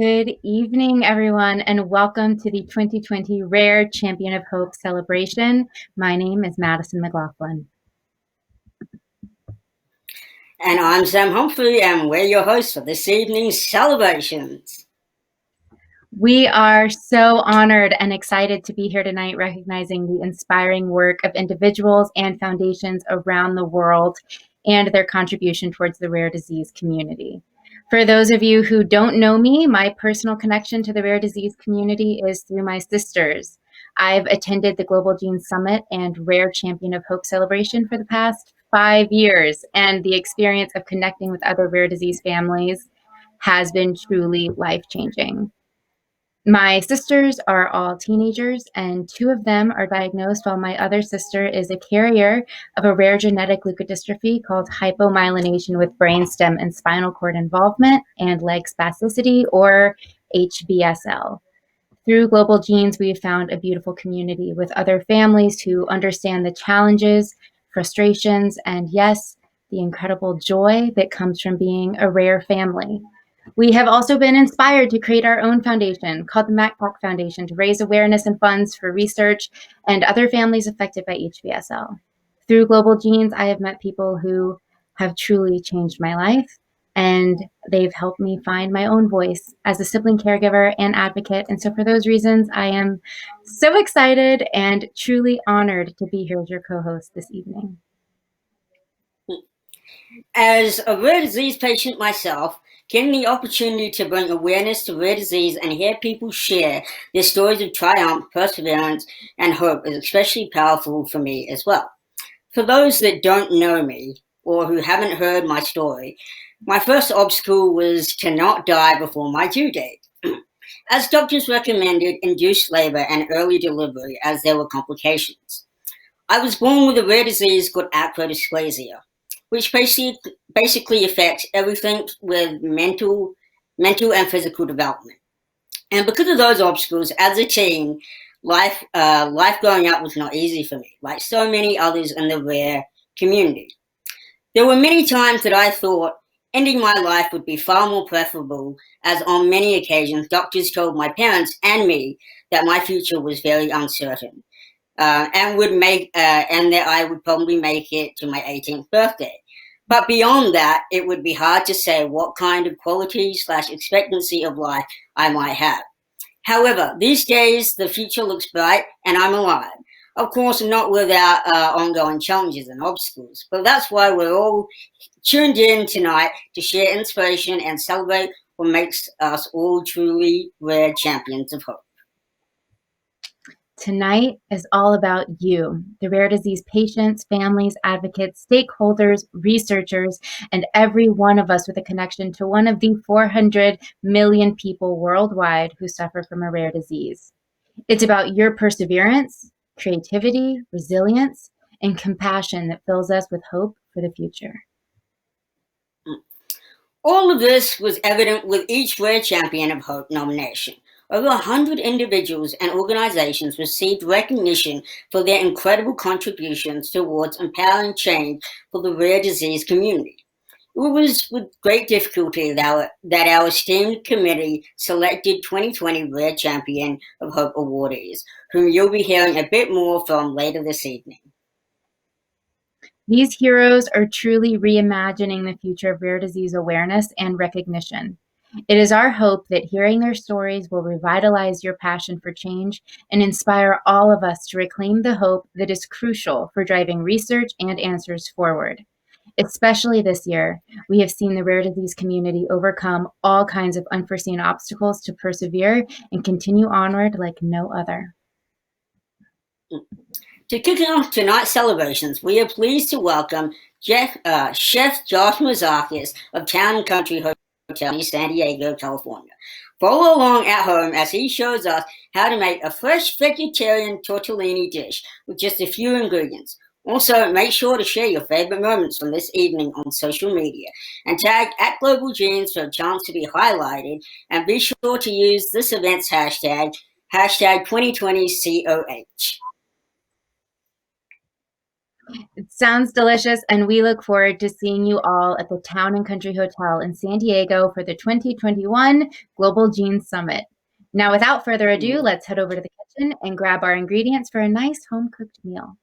Good evening, everyone, and welcome to the 2020 Rare Champion of Hope celebration. My name is Madison McLaughlin. And I'm Sam Humphrey, and we're your hosts for this evening's celebrations. We are so honored and excited to be here tonight recognizing the inspiring work of individuals and foundations around the world and their contribution towards the rare disease community. For those of you who don't know me, my personal connection to the rare disease community is through my sisters. I've attended the Global Gene Summit and Rare Champion of Hope celebration for the past 5 years, and the experience of connecting with other rare disease families has been truly life-changing. My sisters are all teenagers, and two of them are diagnosed, while my other sister is a carrier of a rare genetic leukodystrophy called hypomyelination with brainstem and spinal cord involvement and leg spasticity, or HBSL. Through Global Genes, we have found a beautiful community with other families who understand the challenges, frustrations, and yes, the incredible joy that comes from being a rare family. We have also been inspired to create our own foundation called the MacPac Foundation to raise awareness and funds for research and other families affected by HBSL. Through Global Genes, I have met people who have truly changed my life, and they've helped me find my own voice as a sibling caregiver and advocate. And so for those reasons, I am so excited and truly honored to be here as your co-host this evening. As a rare disease patient myself, getting the opportunity to bring awareness to rare disease and hear people share their stories of triumph, perseverance, and hope is especially powerful for me as well. For those that don't know me or who haven't heard my story, my first obstacle was to not die before my due date. As doctors recommended induced labor and early delivery as there were complications. I was born with a rare disease called acrodysplasia, which basically affects everything with mental and physical development. And because of those obstacles, as a teen, life growing up was not easy for me, like so many others in the rare community. There were many times that I thought ending my life would be far more preferable, as on many occasions doctors told my parents and me that my future was very uncertain, and that I would probably make it to my 18th birthday. But beyond that, it would be hard to say what kind of quality/expectancy of life I might have. However, these days the future looks bright and I'm alive. Of course, not without ongoing challenges and obstacles, but that's why we're all tuned in tonight to share inspiration and celebrate what makes us all truly rare champions of hope. Tonight is all about you, the rare disease patients, families, advocates, stakeholders, researchers, and every one of us with a connection to one of the 400 million people worldwide who suffer from a rare disease. It's about your perseverance, creativity, resilience, and compassion that fills us with hope for the future. All of this was evident with each Rare Champion of Hope nomination. Over 100 individuals and organizations received recognition for their incredible contributions towards empowering change for the rare disease community. It was with great difficulty that our esteemed committee selected 2020 Rare Champion of Hope awardees, whom you'll be hearing a bit more from later this evening. These heroes are truly reimagining the future of rare disease awareness and recognition. It is our hope that hearing their stories will revitalize your passion for change and inspire all of us to reclaim the hope that is crucial for driving research and answers forward. Especially this year, we have seen the rare disease community overcome all kinds of unforeseen obstacles to persevere and continue onward like no other. To kick off tonight's celebrations, we are pleased to welcome Chef Josh Mazakis of Town & Country Hotel in San Diego, California. Follow along at home as he shows us how to make a fresh vegetarian tortellini dish with just a few ingredients. Also, make sure to share your favorite moments from this evening on social media and tag at Global Genes for a chance to be highlighted, and be sure to use this event's hashtag 2020COH. It sounds delicious, and we look forward to seeing you all at the Town and Country Hotel in San Diego for the 2021 Global Genes Summit. Now, without further ado, let's head over to the kitchen and grab our ingredients for a nice home-cooked meal.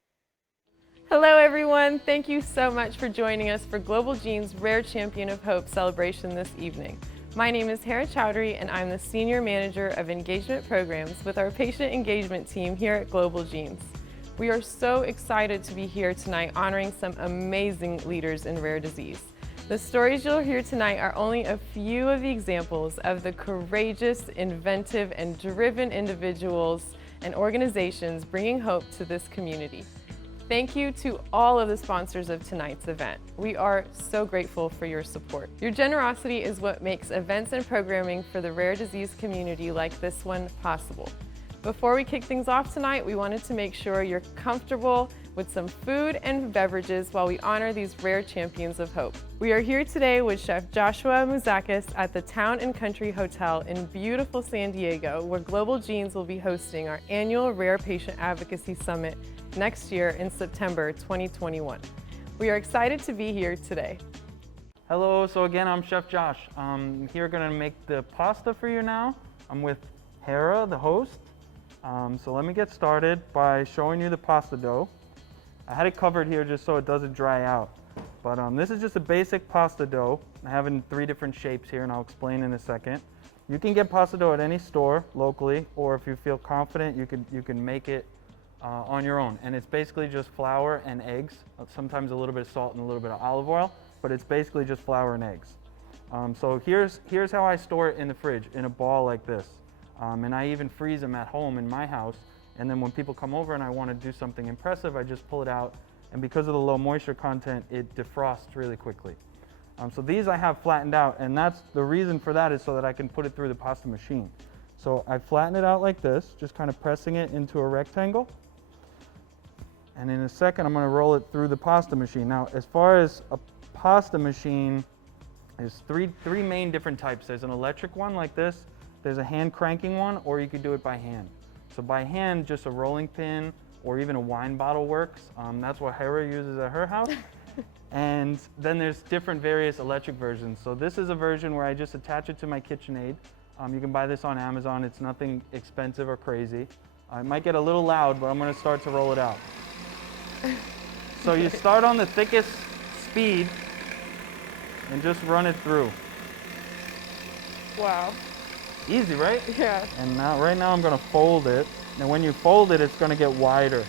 Hello everyone, thank you so much for joining us for Global Genes Rare Champion of Hope celebration this evening. My name is Hera Chowdhury and I'm the Senior Manager of Engagement Programs with our Patient Engagement team here at Global Genes. We are so excited to be here tonight honoring some amazing leaders in rare disease. The stories you'll hear tonight are only a few of the examples of the courageous, inventive, and driven individuals and organizations bringing hope to this community. Thank you to all of the sponsors of tonight's event. We are so grateful for your support. Your generosity is what makes events and programming for the rare disease community like this one possible. Before we kick things off tonight, we wanted to make sure you're comfortable with some food and beverages while we honor these rare champions of hope. We are here today with Chef Joshua Mouzakis at the Town and Country Hotel in beautiful San Diego, where Global Genes will be hosting our annual Rare Patient Advocacy Summit next year in September 2021. We are excited to be here today. Hello, so again, I'm Chef Josh. I'm here gonna make the pasta for you now. I'm with Hera, the host. So let me get started by showing you the pasta dough. I had it covered here just so it doesn't dry out. But this is just a basic pasta dough. I have it in 3 different shapes here and I'll explain in a second. You can get pasta dough at any store locally, or if you feel confident, you can make it on your own. And it's basically just flour and eggs, sometimes a little bit of salt and a little bit of olive oil, but it's basically just flour and eggs. So here's how I store it in the fridge, in a ball like this. And I even freeze them at home in my house. And then when people come over and I want to do something impressive, I just pull it out. And because of the low moisture content, it defrosts really quickly. So these I have flattened out, and that's the reason for that is so that I can put it through the pasta machine. So I flatten it out like this, just kind of pressing it into a rectangle. And in a second, I'm going to roll it through the pasta machine. Now, as far as a pasta machine, there's three main different types. There's an electric one like this. There's a hand cranking one, or you could do it by hand. So by hand, just a rolling pin or even a wine bottle works. That's what Hera uses at her house. And then there's different various electric versions. So this is a version where I just attach it to my KitchenAid. You can buy this on Amazon. It's nothing expensive or crazy. It might get a little loud, but I'm going to start to roll it out. So you start on the thickest speed and just run it through. Wow. Easy, right? Yeah. And now, right now I'm going to fold it. And when you fold it, it's going to get wider.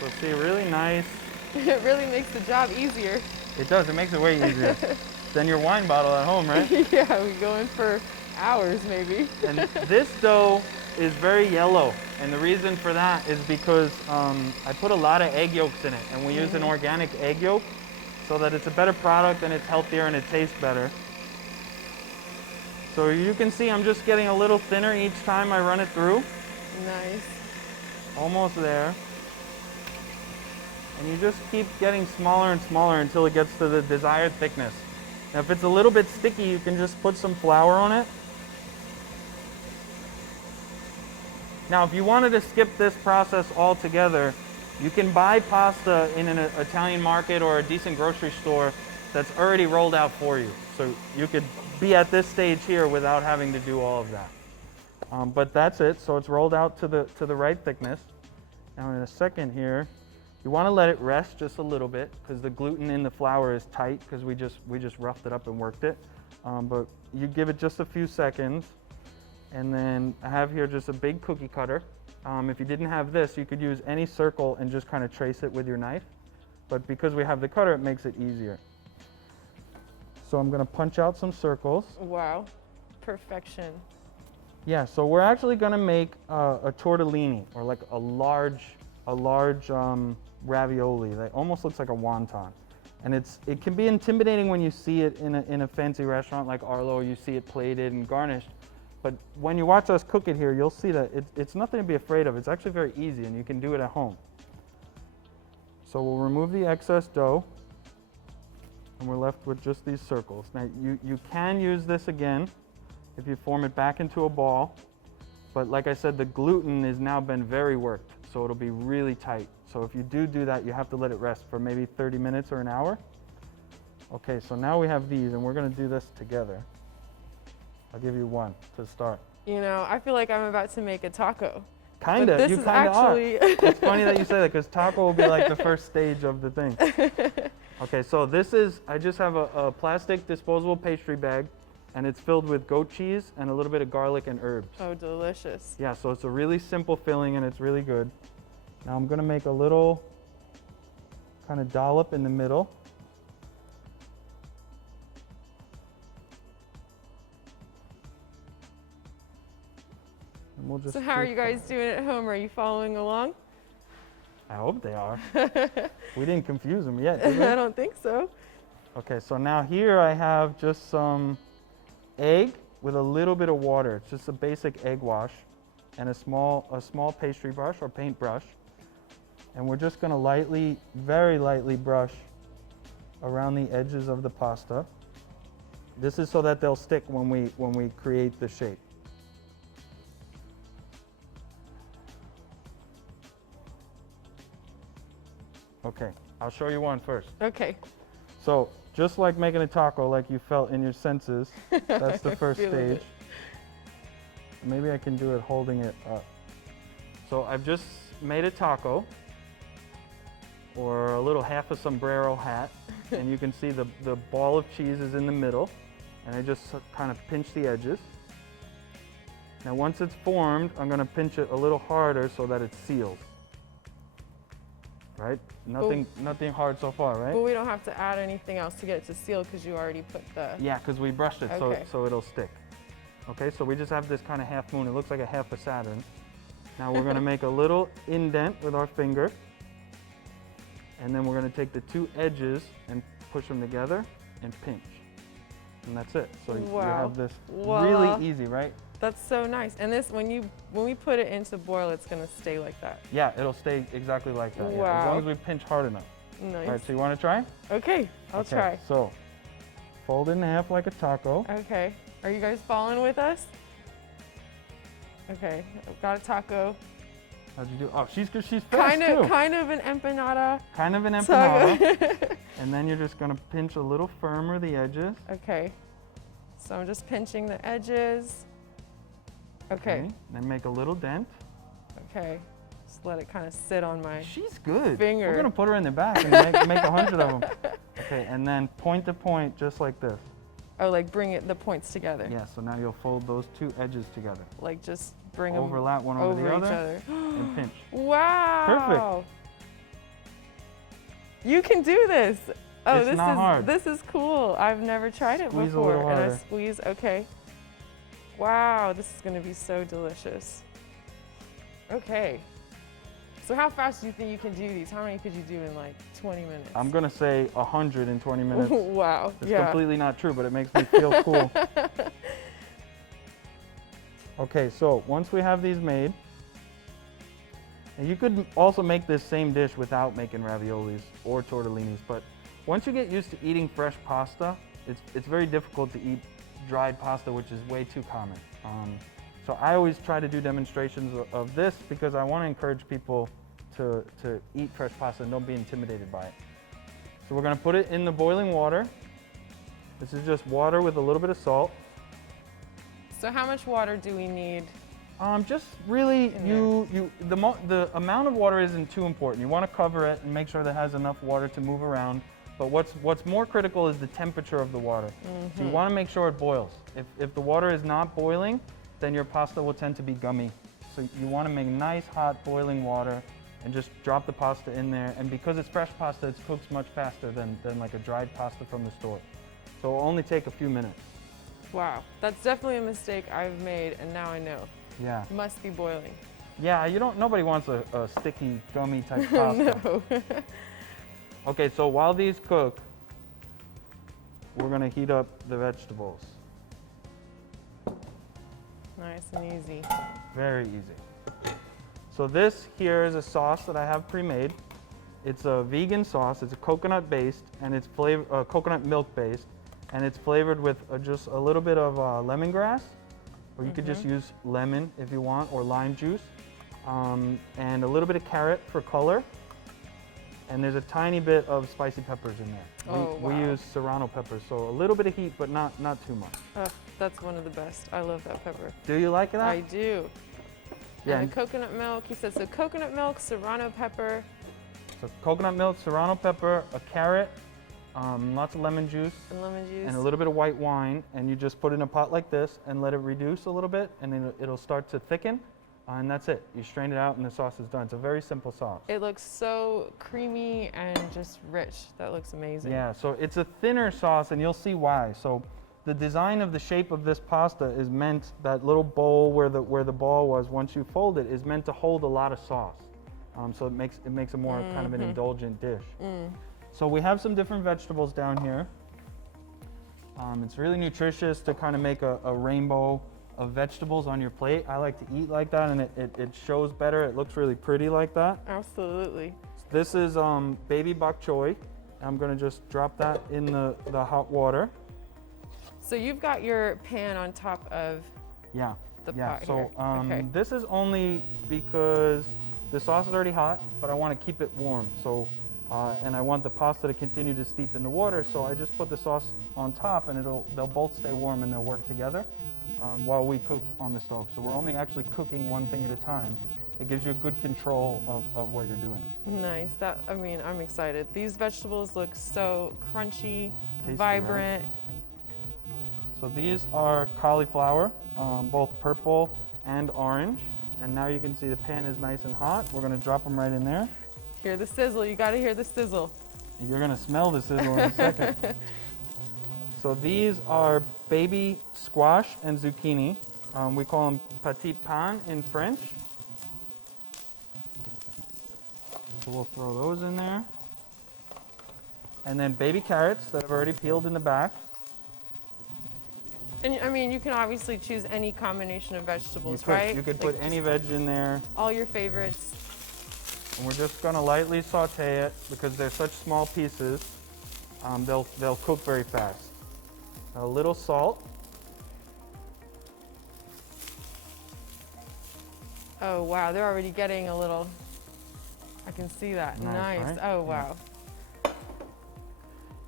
So see, really nice. It really makes the job easier. It does. It makes it way easier than your wine bottle at home, right? Yeah, we go in for hours maybe. And this dough is very yellow. And the reason for that is because I put a lot of egg yolks in it. And we use an organic egg yolk so that it's a better product and it's healthier and it tastes better. So you can see I'm just getting a little thinner each time I run it through. Nice. Almost there. And you just keep getting smaller and smaller until it gets to the desired thickness. Now if it's a little bit sticky, you can just put some flour on it. Now if you wanted to skip this process altogether, you can buy pasta in an Italian market or a decent grocery store that's already rolled out for you. So you could be at this stage here without having to do all of that. But that's it, so it's rolled out to the right thickness. Now in a second here, you want to let it rest just a little bit because the gluten in the flour is tight because we just roughed it up and worked it. But you give it just a few seconds. And then I have here just a big cookie cutter. If you didn't have this, you could use any circle and just kind of trace it with your knife. But because we have the cutter, it makes it easier. So I'm going to punch out some circles. Wow, perfection. Yeah, so we're actually going to make a tortellini, or like a large ravioli that almost looks like a wonton. And it can be intimidating when you see it in a fancy restaurant like Arlo. You see it plated and garnished. But when you watch us cook it here, you'll see that it's nothing to be afraid of. It's actually very easy, and you can do it at home. So we'll remove the excess dough, and we're left with just these circles. Now, you can use this again if you form it back into a ball. But like I said, the gluten has now been very worked. so it'll be really tight. So if you do that, you have to let it rest for maybe 30 minutes or an hour. Okay, so now we have these, and we're gonna do this together. I'll give you one to start. You know, I feel like I'm about to make a taco. Kinda, This you is kinda actually... are. It's funny that you say that, because taco will be like the first stage of the thing. Okay, so this is, I just have a plastic disposable pastry bag, and it's filled with goat cheese and a little bit of garlic and herbs. Oh, delicious. Yeah, so it's a really simple filling, and it's really good. Now I'm gonna make a little kind of dollop in the middle. And we'll just So how are do you guys doing at home? Are you following along? I hope they are. We didn't confuse them yet, did we? I don't think so. Okay, so now here I have just some egg with a little bit of water. It's just a basic egg wash and a small pastry brush or paint brush. And we're just gonna lightly, very lightly brush around the edges of the pasta. This is so that they'll stick when we create the shape. Okay, I'll show you one first. Okay. So, just like making a taco, like you felt in your senses, that's the first Feeling stage. it. Maybe I can do it holding it up. So I've just made a taco, or a little half a sombrero hat, and you can see the ball of cheese is in the middle, and I just kind of pinch the edges. Now once it's formed, I'm gonna pinch it a little harder so that it's sealed. Right? Nothing hard so far, right? But we don't have to add anything else to get it to seal because you already put the... Yeah, because we brushed it Okay. so it'll stick. Okay, so we just have this kind of half moon. It looks like a half a Saturn. Now we're gonna make a little indent with our finger. And then we're gonna take the two edges and push them together and pinch. And that's it. So you Wow. have this Voila. really easy, right? That's so nice. And this, when we put it into boil, it's gonna stay like that. Yeah, it'll stay exactly like that. Yeah, as Wow. long as we pinch hard enough. Nice. All right, so you wanna try? Okay, I'll Okay, try. So, fold it in half like a taco. Okay. Are you guys following with us? Okay, I've got a taco. How'd you do? Oh, she's fast Kind too. of an empanada. Kind of an empanada. Taco. And then you're just gonna pinch a little firmer the edges. Okay. So I'm just pinching the edges. Okay. Then make a little dent. Okay. Just let it kind of sit on my... She's good. Finger. We're gonna put her in the back and make 100 of them. Okay, and then point to point, just like this. Oh, like bring the points together. Yeah, so now you'll fold those two edges together. Like just bring them Overlap one over the each other other. and pinch. Wow. You can do this. Oh, It's not hard. This is cool. I've never tried it Squeeze a before. little And I harder. squeeze. Okay. Wow, this is going to be so delicious. Okay. So how fast do you think you can do these? How many could you do in like 20 minutes? I'm gonna say 100 in 20 minutes. Wow. It's yeah. completely not true, but it makes me feel cool. Okay, so once we have these made, and you could also make this same dish without making raviolis or tortellinis, but once you get used to eating fresh pasta, it's very difficult to eat dried pasta, which is way too common. So I always try to do demonstrations of this because I want to encourage people to eat fresh pasta and don't be intimidated by it. So we're going to put it in the boiling water. This is just water with a little bit of salt. So how much water do we need? Just really, In the amount of water isn't too important. You want to cover it and make sure that it has enough water to move around. But what's more critical is the temperature of the water. So you want to make sure it boils. If the water is not boiling, then your pasta will tend to be gummy. So you want to make nice hot boiling water and just drop the pasta in there. And because it's fresh pasta, it cooks much faster than like a dried pasta from the store. So it'll only take a few minutes. Wow, that's definitely a mistake I've made, and now I know. Yeah. Must be boiling. Yeah, nobody wants a sticky, gummy type pasta. No. Okay, so while these cook, we're gonna heat up the vegetables. Nice and easy. Very easy. So this here is a sauce that I have pre-made. It's a vegan sauce. It's a coconut based, and it's coconut milk based, and it's flavored with just a little bit of lemongrass, or you could just use lemon if you want, or lime juice. and a little bit of carrot for color. And there's a tiny bit of spicy peppers in there. Oh, We wow. use serrano peppers, so a little bit of heat, but not too much. Oh, that's one of the best. I love that pepper. Do you like that? I do. Yeah. And the coconut milk, he said, so coconut milk, serrano pepper. So coconut milk, serrano pepper, a carrot, lots of lemon juice, And lemon juice. and a little bit of white wine, and you just put it in a pot like this and let it reduce a little bit, and then it'll start to thicken, and that's it. You strain it out and the sauce is done. It's a very simple sauce. It looks so creamy and just rich. That looks amazing. Yeah, so it's a thinner sauce, and you'll see why. So the design of the shape of this pasta is meant, that little bowl where the ball was, once you fold it, is meant to hold a lot of sauce. So it makes a more kind of an indulgent dish. So we have some different vegetables down here. It's really nutritious to kind of make a rainbow of vegetables on your plate. I like to eat like that, and it shows better. It looks really pretty like that. Absolutely. This is baby bok choy. I'm gonna just drop that in the hot water. So you've got your pan on top of, Yeah. The yeah. pot So here. Okay. this is only because the sauce is already hot, but I want to keep it warm. So and I want the pasta to continue to steep in the water. So I just put the sauce on top, and they'll both stay warm and they'll work together while we cook on the stove. So we're only actually cooking one thing at a time. It gives you a good control of what you're doing. nice. I'm excited. These vegetables look so crunchy, Tasty, vibrant. So these are cauliflower, both purple and orange. And now you can see the pan is nice and hot. We're gonna drop them right in there. Hear the sizzle. You got to hear the sizzle. You're gonna smell the sizzle in a second. So these are baby squash and zucchini. We call them petit pain in French. So we'll throw those in there. And then baby carrots that I've already peeled in the back. And I mean, you can obviously choose any combination of vegetables, right? You could Like, put any veg in there. all your favorites. And we're just gonna lightly saute it because they're such small pieces. They'll cook very fast. A little salt. Oh wow, they're already getting a little. I can see that. Nice, Nice. right? Oh wow.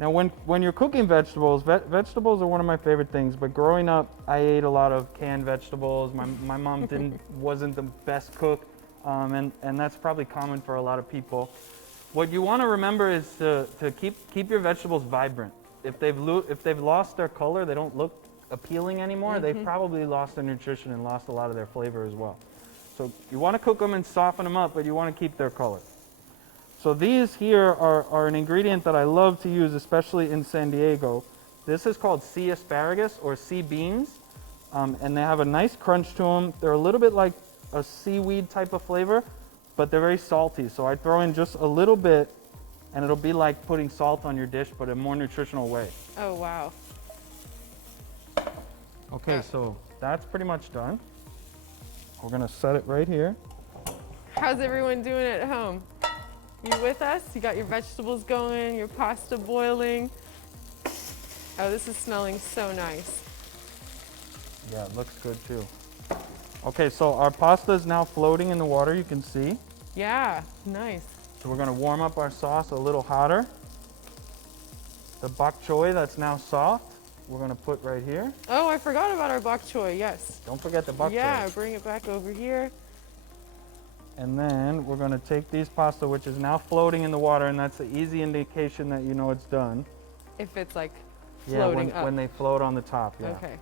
Now, when you're cooking vegetables, vegetables are one of my favorite things. But growing up, I ate a lot of canned vegetables. My mom wasn't the best cook, and that's probably common for a lot of people. What you want to remember is to keep your vegetables vibrant. If they've lost their color, they don't look appealing anymore. They've probably lost their nutrition and lost a lot of their flavor as well. So you want to cook them and soften them up, but you want to keep their color. So these here are an ingredient that I love to use, especially in San Diego. This is called sea asparagus or sea beans, and they have a nice crunch to them. They're a little bit like a seaweed type of flavor, but they're very salty. So I throw in just a little bit, and it'll be like putting salt on your dish, but a more nutritional way. Oh wow. Okay, so that's pretty much done. We're gonna set it right here. How's everyone doing at home? You with us? You got your vegetables going, your pasta boiling. Oh, this is smelling so nice. Yeah, it looks good too. Okay, so our pasta is now floating in the water, you can see. Yeah, nice. So we're gonna warm up our sauce a little hotter. The bok choy that's now soft, we're gonna put right here. Oh, I forgot about our bok choy. Yes. Don't forget the bok Yeah, choy. bring it back over here. And then we're gonna take these pasta, which is now floating in the water, and that's the easy indication that you know it's done. If it's like Yeah, floating up. when they float on the top, yeah. Okay.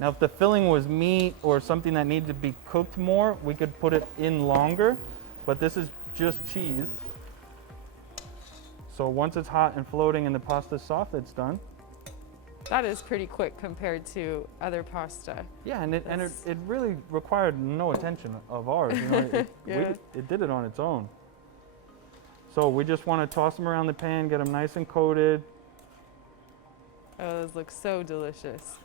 Now, if the filling was meat or something that needed to be cooked more, we could put it in longer, but this is just cheese. So once it's hot and floating and the pasta's soft, it's done. That is pretty quick compared to other pasta. Yeah, and it really required no attention of ours. You know, Yeah. it did it on its own. So we just want to toss them around the pan, get them nice and coated. Oh, those look so delicious.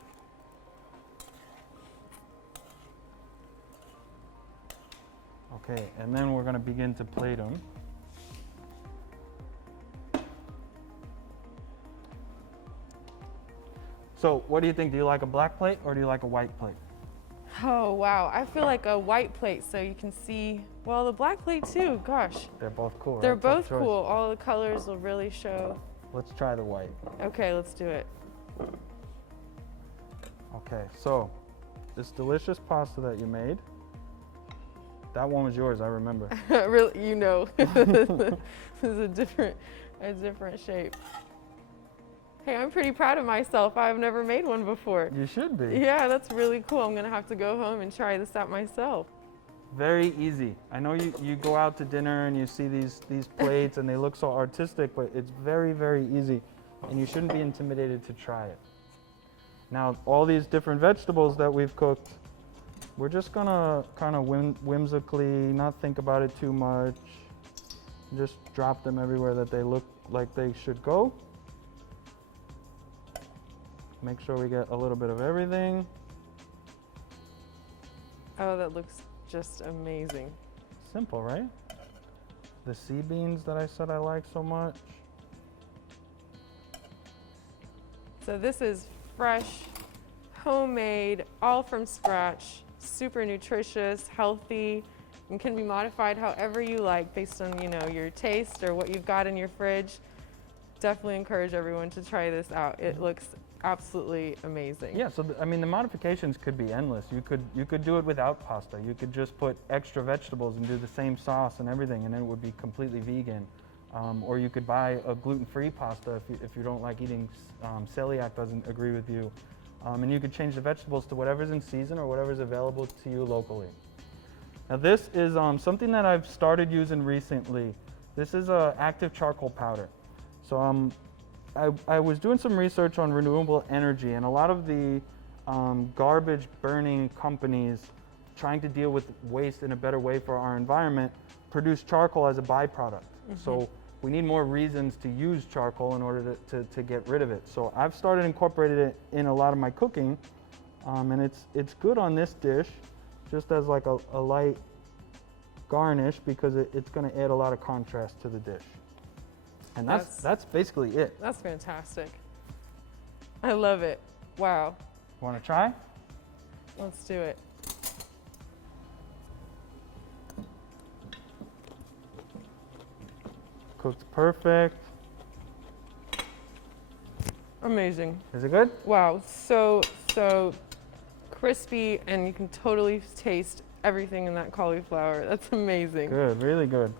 Okay, and then we're going to begin to plate them. So what do you think? Do you like a black plate or do you like a white plate? Oh, wow. I feel like a white plate so you can see, well, the black plate too. Gosh, They're both cool, they're right? Tough both choice. cool. All the colors will really show. Let's try the white. Okay, let's do it. Okay, so this delicious pasta that you made, that one was yours, I remember. Really, you know, this is a different shape. Hey, I'm pretty proud of myself. I've never made one before. You should be. Yeah, that's really cool. I'm gonna have to go home and try this out myself. Very easy. I know you go out to dinner and you see these plates and they look so artistic, but it's very, very easy. And you shouldn't be intimidated to try it. Now, all these different vegetables that we've cooked, we're just gonna kind of whimsically not think about it too much. Just drop them everywhere that they look like they should go. Make sure we get a little bit of everything. Oh, that looks just amazing. Simple, right? The sea beans that I said I like so much. So this is fresh, homemade, all from scratch, super nutritious, healthy, and can be modified however you like based on, you know, your taste or what you've got in your fridge. Definitely encourage everyone to try this out. It looks absolutely amazing. Yeah, so I mean the modifications could be endless. You could do it without pasta. You could just put extra vegetables and do the same sauce and everything, and then it would be completely vegan. Or you could buy a gluten-free pasta if you don't like eating, celiac doesn't agree with you. And you could change the vegetables to whatever's in season or whatever's available to you locally. Now this is something that I've started using recently. This is active charcoal powder. So I was doing some research on renewable energy, and a lot of the garbage burning companies trying to deal with waste in a better way for our environment produce charcoal as a byproduct. So we need more reasons to use charcoal in order to get rid of it. So I've started incorporating it in a lot of my cooking, and it's good on this dish just as like a light garnish because it's going to add a lot of contrast to the dish. And that's basically it. That's fantastic. I love it. Wow. Want to try? Let's do it. Cooked perfect. Amazing. Is it good? Wow, so crispy, and you can totally taste everything in that cauliflower. That's amazing. Good, really good.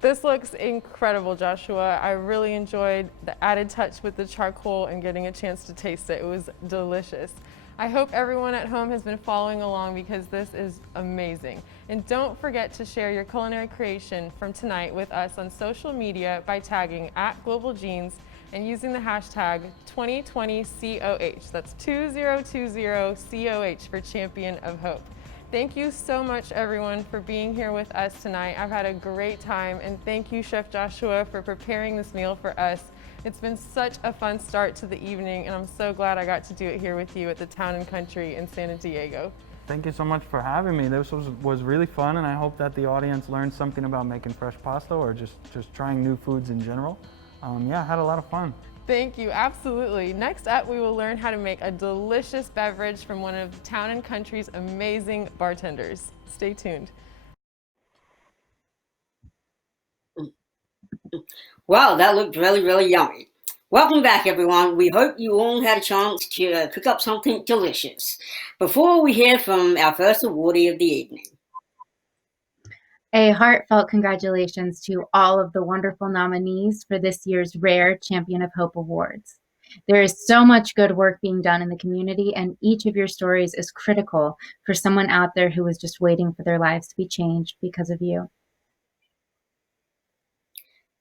This looks incredible, Joshua. I really enjoyed the added touch with the charcoal and getting a chance to taste it. It was delicious. I hope everyone at home has been following along because this is amazing. And don't forget to share your culinary creation from tonight with us on social media by tagging @GlobalGenes and using the hashtag 2020COH. That's 2020COH for Champion of Hope. Thank you so much, everyone, for being here with us tonight. I've had a great time, and thank you, Chef Joshua, for preparing this meal for us. It's been such a fun start to the evening, and I'm so glad I got to do it here with you at the Town & Country in San Diego. Thank you so much for having me. This was really fun, and I hope that the audience learned something about making fresh pasta or just trying new foods in general. Yeah, I had a lot of fun. Thank you, absolutely. Next up, we will learn how to make a delicious beverage from one of Town & Country's amazing bartenders. Stay tuned. Wow, that looked really, really yummy. Welcome back, everyone. We hope you all had a chance to cook up something delicious. Before we hear from our first awardee of the evening. A heartfelt congratulations to all of the wonderful nominees for this year's Rare Champion of Hope Awards. There is so much good work being done in the community, and each of your stories is critical for someone out there who is just waiting for their lives to be changed because of you.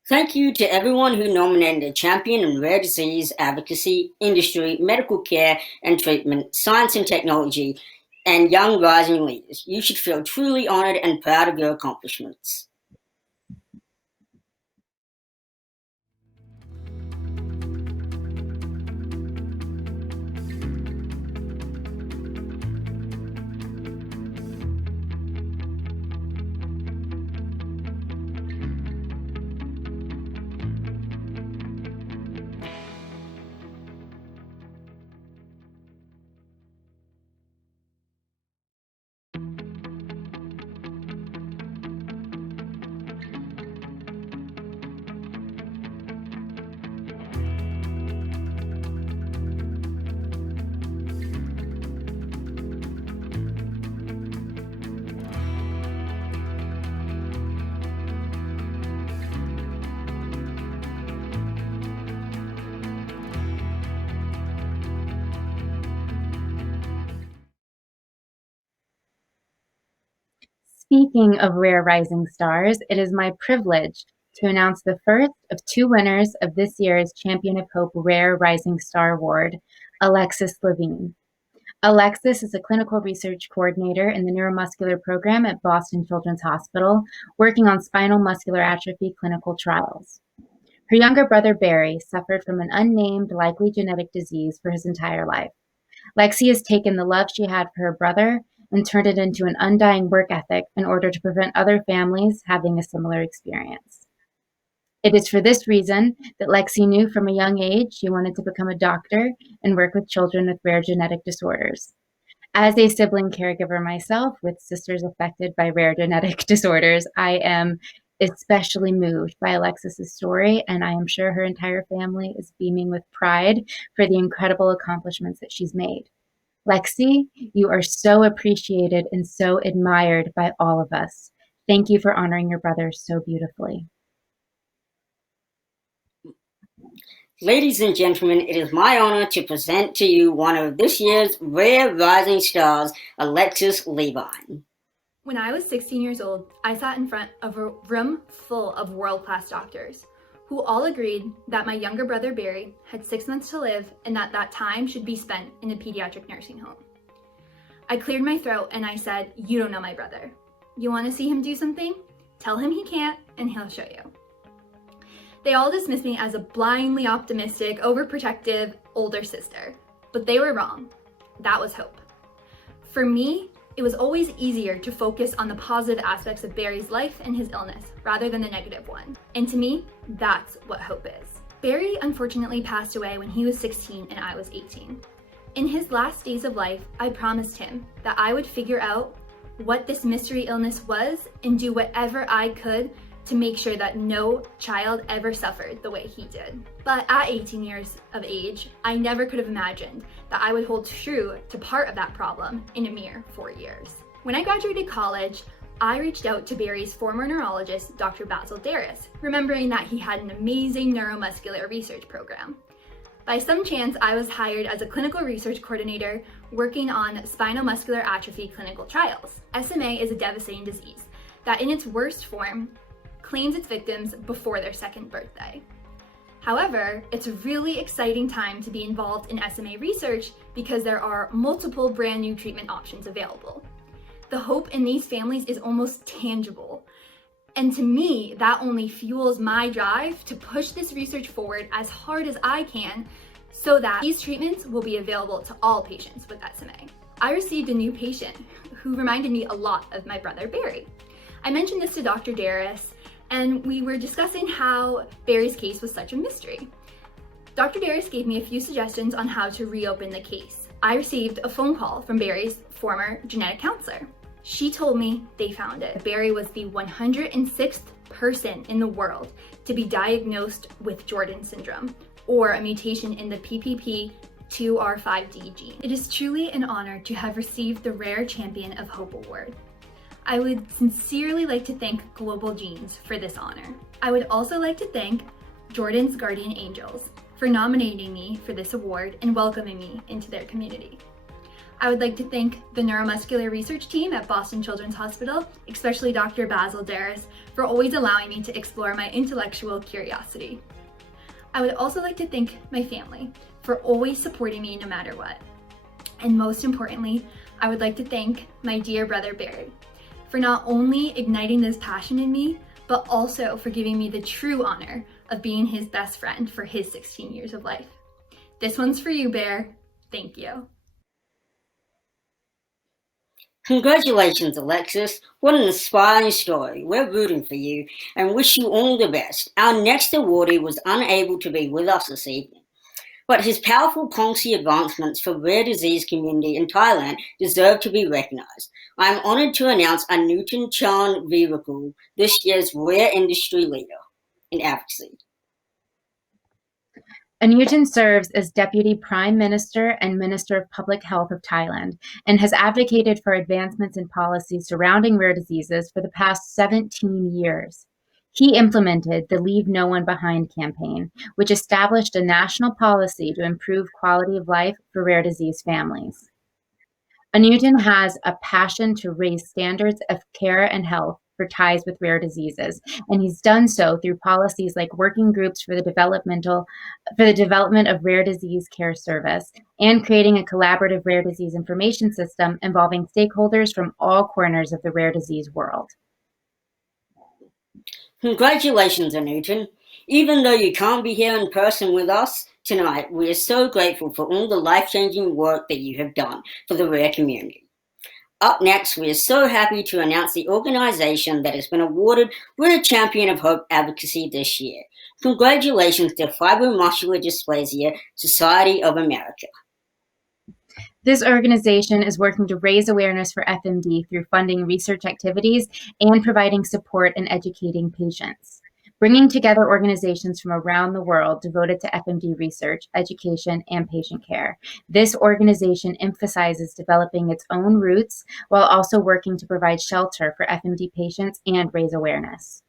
Thank you to everyone who nominated a champion in rare disease, advocacy, industry, medical care and treatment, science and technology, and young rising leaders. You should feel truly honored and proud of your accomplishments. Speaking of rare rising stars, it is my privilege to announce the first of two winners of this year's Champion of Hope Rare Rising Star Award, Alexis Levine. Alexis is a clinical research coordinator in the neuromuscular program at Boston Children's Hospital, working on spinal muscular atrophy clinical trials. Her younger brother Barry suffered from an unnamed, likely genetic disease for his entire life. Lexi has taken the love she had for her brother and turned it into an undying work ethic in order to prevent other families having a similar experience. It is for this reason that Lexi knew from a young age she wanted to become a doctor and work with children with rare genetic disorders. As a sibling caregiver myself with sisters affected by rare genetic disorders, I am especially moved by Alexis's story, and I am sure her entire family is beaming with pride for the incredible accomplishments that she's made. Lexi, you are so appreciated and so admired by all of us. Thank you for honoring your brother so beautifully. Ladies and gentlemen, it is my honor to present to you one of this year's Rare Rising Stars, Alexis Levine. When I was 16 years old, I sat in front of a room full of world-class doctors who all agreed that my younger brother Barry had 6 months to live and that time should be spent in a pediatric nursing home. I cleared my throat and I said, "You don't know my brother. You want to see him do something? Tell him he can't and he'll show you." They all dismissed me as a blindly optimistic, overprotective older sister, but they were wrong. That was hope. For me, it was always easier to focus on the positive aspects of Barry's life and his illness rather than the negative one. And to me, that's what hope is. Barry unfortunately passed away when he was 16 and I was 18. In his last days of life, I promised him that I would figure out what this mystery illness was and do whatever I could to make sure that no child ever suffered the way he did. But at 18 years of age, I never could have imagined that I would hold true to part of that problem in a mere 4 years. When I graduated college, I reached out to Barry's former neurologist, Dr. Basil Darras, remembering that he had an amazing neuromuscular research program. By some chance, I was hired as a clinical research coordinator working on spinal muscular atrophy clinical trials. SMA is a devastating disease that in its worst form claims its victims before their second birthday. However, it's a really exciting time to be involved in SMA research because there are multiple brand new treatment options available. The hope in these families is almost tangible. And to me, that only fuels my drive to push this research forward as hard as I can so that these treatments will be available to all patients with SMA. I received a new patient who reminded me a lot of my brother Barry. I mentioned this to Dr. Darras, and we were discussing how Barry's case was such a mystery. Dr. Darras gave me a few suggestions on how to reopen the case. I received a phone call from Barry's former genetic counselor. She told me they found it. Barry was the 106th person in the world to be diagnosed with Jordan syndrome, or a mutation in the PPP2R5D gene. It is truly an honor to have received the Rare Champion of Hope Award. I would sincerely like to thank Global Genes for this honor. I would also like to thank Jordan's Guardian Angels for nominating me for this award and welcoming me into their community. I would like to thank the neuromuscular research team at Boston Children's Hospital, especially Dr. Basil Darras, for always allowing me to explore my intellectual curiosity. I would also like to thank my family for always supporting me no matter what. And most importantly, I would like to thank my dear brother Barry for not only igniting this passion in me, but also for giving me the true honor of being his best friend for his 16 years of life. This one's for you, Bear. Thank you. Congratulations, Alexis. What an inspiring story. We're rooting for you and wish you all the best. Our next awardee was unable to be with us this evening, but his powerful policy advancements for rare disease community in Thailand deserve to be recognized. I am honored to announce Anutin Chan Virakul, this year's Rare Industry Leader in Advocacy. Anutin serves as Deputy Prime Minister and Minister of Public Health of Thailand and has advocated for advancements in policy surrounding rare diseases for the past 17 years. He implemented the Leave No One Behind campaign, which established a national policy to improve quality of life for rare disease families. Anujin has a passion to raise standards of care and health for ties with rare diseases, and he's done so through policies like working groups for the development of rare disease care service and creating a collaborative rare disease information system involving stakeholders from all corners of the rare disease world. Congratulations, Anujin. Even though you can't be here in person with us tonight, we are so grateful for all the life-changing work that you have done for the rare community. Up next, we are so happy to announce the organization that has been awarded Rare Champion of Hope Advocacy this year. Congratulations to Fibromuscular Dysplasia Society of America. This organization is working to raise awareness for FMD through funding research activities and providing support and educating patients. Bringing together organizations from around the world devoted to FMD research, education, and patient care. This organization emphasizes developing its own roots while also working to provide shelter for FMD patients and raise awareness.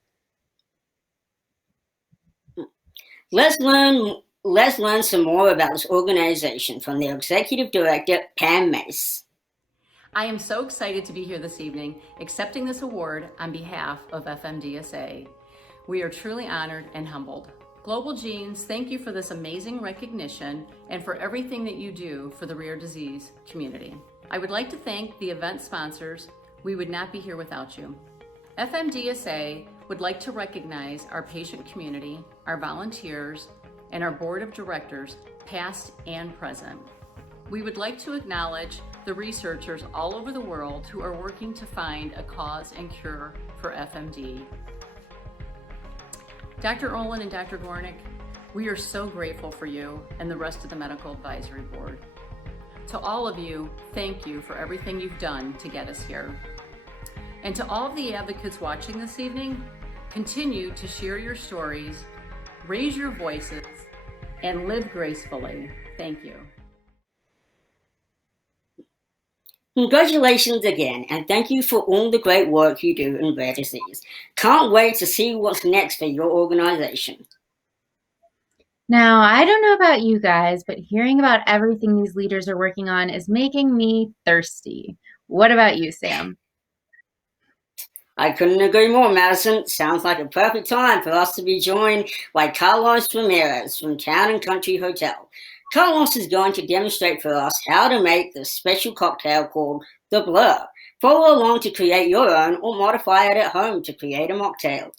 Let's learn some more about this organization from their executive director, Pam Mace. I am so excited to be here this evening accepting this award on behalf of FMDSA. We are truly honored and humbled. Global Genes, thank you for this amazing recognition and for everything that you do for the rare disease community. I would like to thank the event sponsors. We would not be here without you. FMDSA would like to recognize our patient community, our volunteers, and our board of directors, past and present. We would like to acknowledge the researchers all over the world who are working to find a cause and cure for FMD. Dr. Olin and Dr. Gornick, we are so grateful for you and the rest of the Medical Advisory Board. To all of you, thank you for everything you've done to get us here. And to all of the advocates watching this evening, continue to share your stories, raise your voices, and live gracefully. Thank you. Congratulations again, and thank you for all the great work you do in rare disease. Can't wait to see what's next for your organization. Now, I don't know about you guys, but hearing about everything these leaders are working on is making me thirsty. What about you, Sam? I couldn't agree more, Madison. Sounds like a perfect time for us to be joined by Carlos Ramirez from Town and Country Hotel. Carlos is going to demonstrate for us how to make this special cocktail called the Blur. Follow along to create your own or modify it at home to create a mocktail.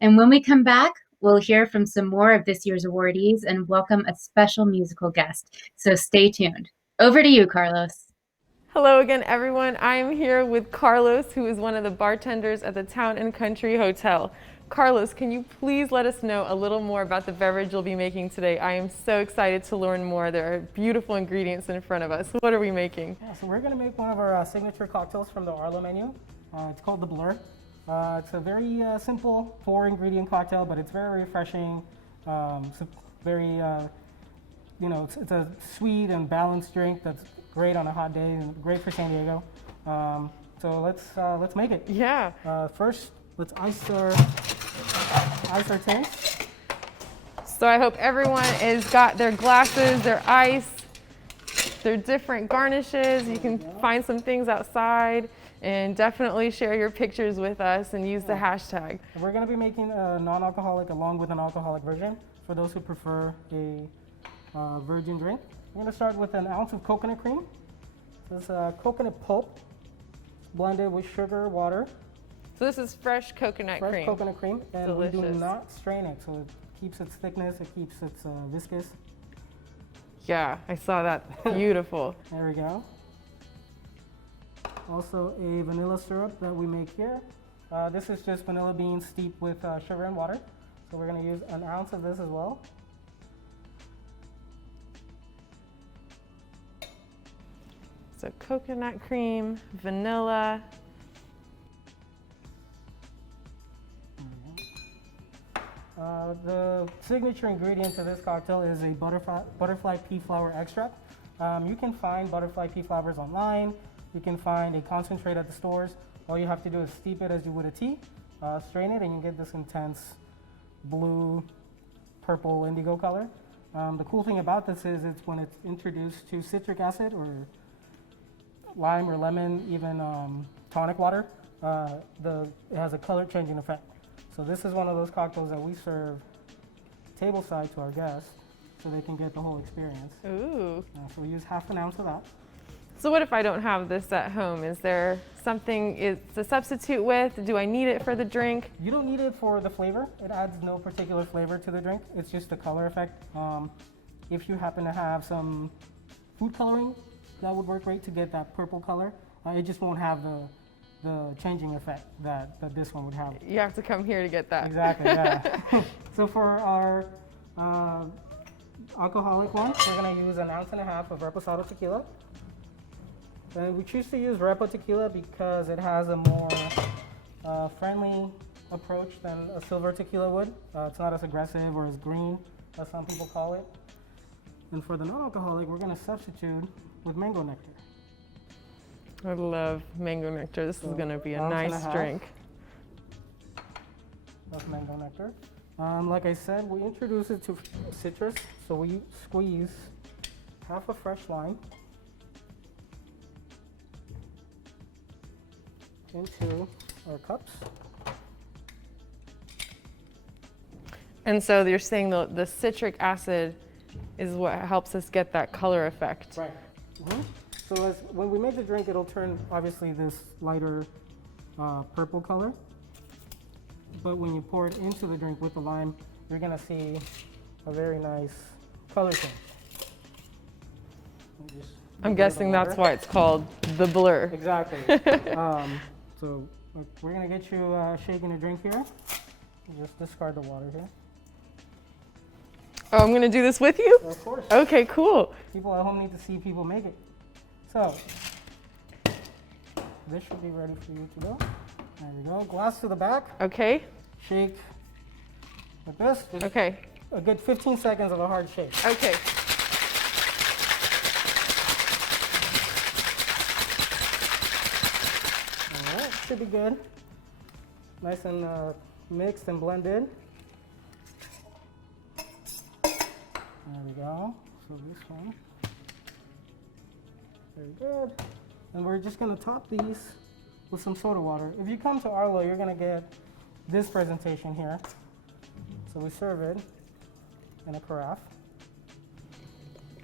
And when we come back, we'll hear from some more of this year's awardees and welcome a special musical guest. So stay tuned. Over to you, Carlos. Hello again, everyone. I am here with Carlos, who is one of the bartenders at the Town and Country Hotel. Carlos, can you please let us know a little more about the beverage you'll be making today? I am so excited to learn more. There are beautiful ingredients in front of us. What are we making? Yeah, so we're going to make one of our signature cocktails from the Arlo menu. It's called the Blur. It's a very simple 4-ingredient cocktail, but it's very refreshing. Very, it's a sweet and balanced drink that's great on a hot day and great for San Diego. So let's make it. Yeah. First, let's ice our tin. So I hope everyone has got their glasses, their ice, their different garnishes. You can find some things outside and definitely share your pictures with us and use the hashtag. We're going to be making a non-alcoholic along with an alcoholic version for those who prefer a virgin drink. We're going to start with an ounce of coconut cream. This is coconut pulp blended with sugar, water. So this is fresh coconut cream. Fresh coconut cream, and Delicious. we do not strain it, so it keeps its thickness, it keeps its viscous. Yeah, I saw that. Beautiful. There we go. Also a vanilla syrup that we make here. This is just vanilla beans steeped with sugar and water. So we're going to use an ounce of this as well. So coconut cream, vanilla. The signature ingredient to this cocktail is a butterfly pea flower extract. You can find butterfly pea flowers online. You can find a concentrate at the stores. All you have to do is steep it as you would a tea, strain it, and you get this intense blue, purple, indigo color. The cool thing about this is it's when it's introduced to citric acid or lime or lemon, even tonic water, it has a color changing effect. So this is one of those cocktails that we serve tableside to our guests so they can get the whole experience. Ooh. So we use half an ounce of that. So what if I don't have this at home? Is there something it's a substitute with? Do I need it for the drink? You don't need it for the flavor. It adds no particular flavor to the drink. It's just the color effect. If you happen to have some food coloring, that would work great to get that purple color. It just won't have the changing effect that this one would have. You have to come here to get that. Exactly, yeah. So for our alcoholic one, we're gonna use 1.5 ounces of Reposado tequila. And we choose to use Repo tequila because it has a more friendly approach than a silver tequila would. It's not as aggressive or as green as some people call it. And for the non-alcoholic, we're gonna substitute with mango nectar. I love mango nectar. This is gonna be a 1.5 nice ounces drink. of mango nectar. Like I said, we introduce it to citrus, so we squeeze half a fresh lime into our cups. And so you're saying the citric acid is what helps us get that color effect. Right. So when we make the drink, it'll turn obviously this lighter purple color. But when you pour it into the drink with the lime, you're gonna see a very nice color change. I'm guessing that's why it's called the Blur. Exactly. So we're gonna get you shaking a drink here. Just discard the water here. Oh, I'm gonna do this with you? Of course. Okay, cool. People at home need to see people make it. So this should be ready for you to go. There we go. Glass to the back. Okay, Shake like this. Just okay, a good 15 seconds of a hard shake. okay. All right, should be good. Nice and mixed and blended. There we go. So this one. Very good. And we're just gonna top these with some soda water. If you come to Arlo, you're gonna get this presentation here. So we serve it in a carafe.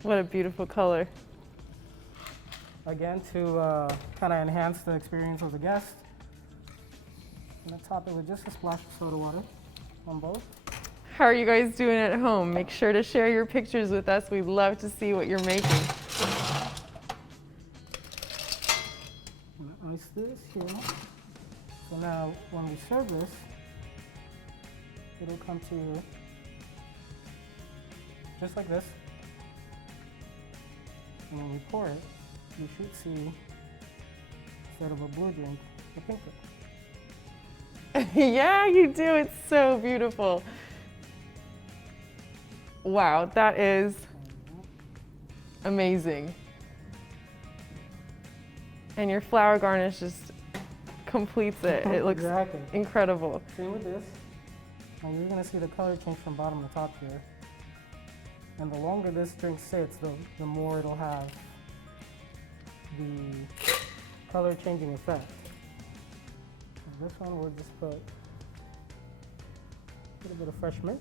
What a beautiful color. Again, to kind of enhance the experience of the guest. I'm gonna top it with just a splash of soda water on both. How are you guys doing at home? Make sure to share your pictures with us. We'd love to see what you're making. I'm gonna ice this here. So now, when we serve this, it'll come to you just like this. And when we pour it, you should see, instead of a blue drink, a pink drink. Yeah, you do. It's so beautiful. Wow, that is amazing. And your flower garnish just completes it. It looks Exactly. incredible. Same with this. Now you're gonna see the color change from bottom to top here. And the longer this drink sits, the more it'll have the color changing effect. And this one we'll just put a little bit of fresh mint.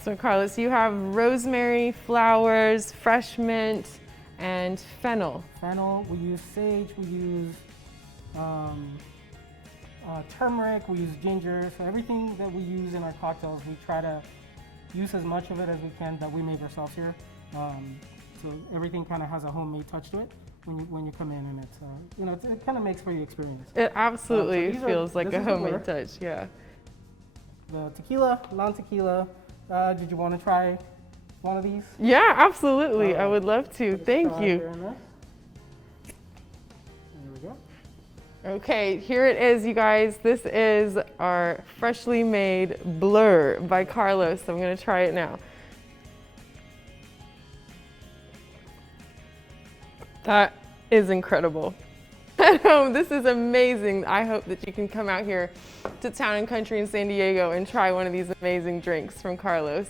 So Carlos, you have rosemary, flowers, fresh mint, and fennel. Fennel, we use sage, we use turmeric, we use ginger. So everything that we use in our cocktails, we try to use as much of it as we can that we make ourselves here. So everything kind of has a homemade touch to it when you come in, and it's it kind of makes for the experience. It absolutely these are- feels like this a is the homemade Blur. touch, yeah. The tequila, non-tequila. Did you want to try one of these? Yeah, absolutely. I Alright. would love to. Put a Thank straw you. here in this. There we go. Okay, here it is, you guys. This is our freshly made Blur by Carlos. I'm gonna try it now. That is incredible. This is amazing. I hope that you can come out here to Town and Country in San Diego and try one of these amazing drinks from Carlos.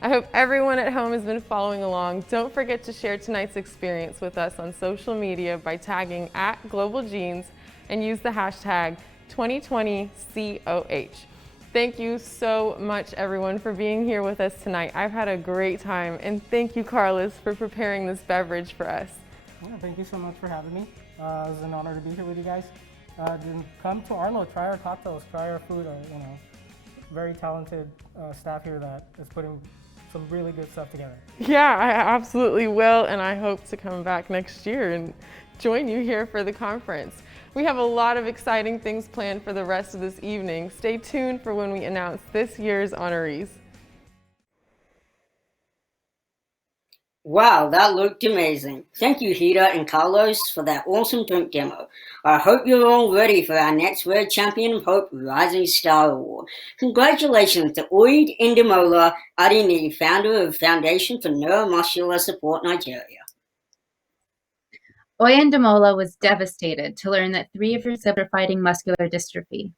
I hope everyone at home has been following along. Don't forget to share tonight's experience with us on social media by tagging @GlobalGenes and use the hashtag 2020COH. Thank you so much, everyone, for being here with us tonight. I've had a great time, and thank you, Carlos, for preparing this beverage for us. Yeah, thank you so much for having me. It was an honor to be here with you guys. Then come to Arlo, try our cocktails, try our food. Very talented staff here that is putting some really good stuff together. Yeah, I absolutely will, and I hope to come back next year and join you here for the conference. We have a lot of exciting things planned for the rest of this evening. Stay tuned for when we announce this year's honorees. Wow, that looked amazing. Thank you, Hida and Carlos, for that awesome drink demo. I hope you're all ready for our next World Champion of Hope Rising Star Award. Congratulations to Oid Indamola Adini, founder of Foundation for Neuromuscular Support Nigeria. Oyendamola was devastated to learn that 3 of her siblings are fighting muscular dystrophy.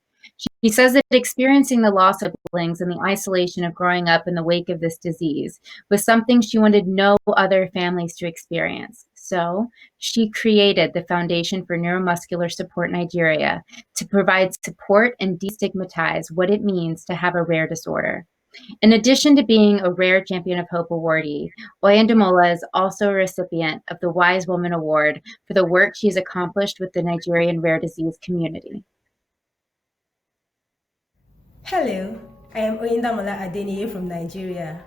She says that experiencing the loss of siblings and the isolation of growing up in the wake of this disease was something she wanted no other families to experience. So she created the Foundation for Neuromuscular Support Nigeria to provide support and destigmatize what it means to have a rare disorder. In addition to being a Rare Champion of Hope awardee, Oyendamola is also a recipient of the Wise Woman Award for the work she has accomplished with the Nigerian rare disease community. Hello, I am Oyindamola Adeniyi from Nigeria,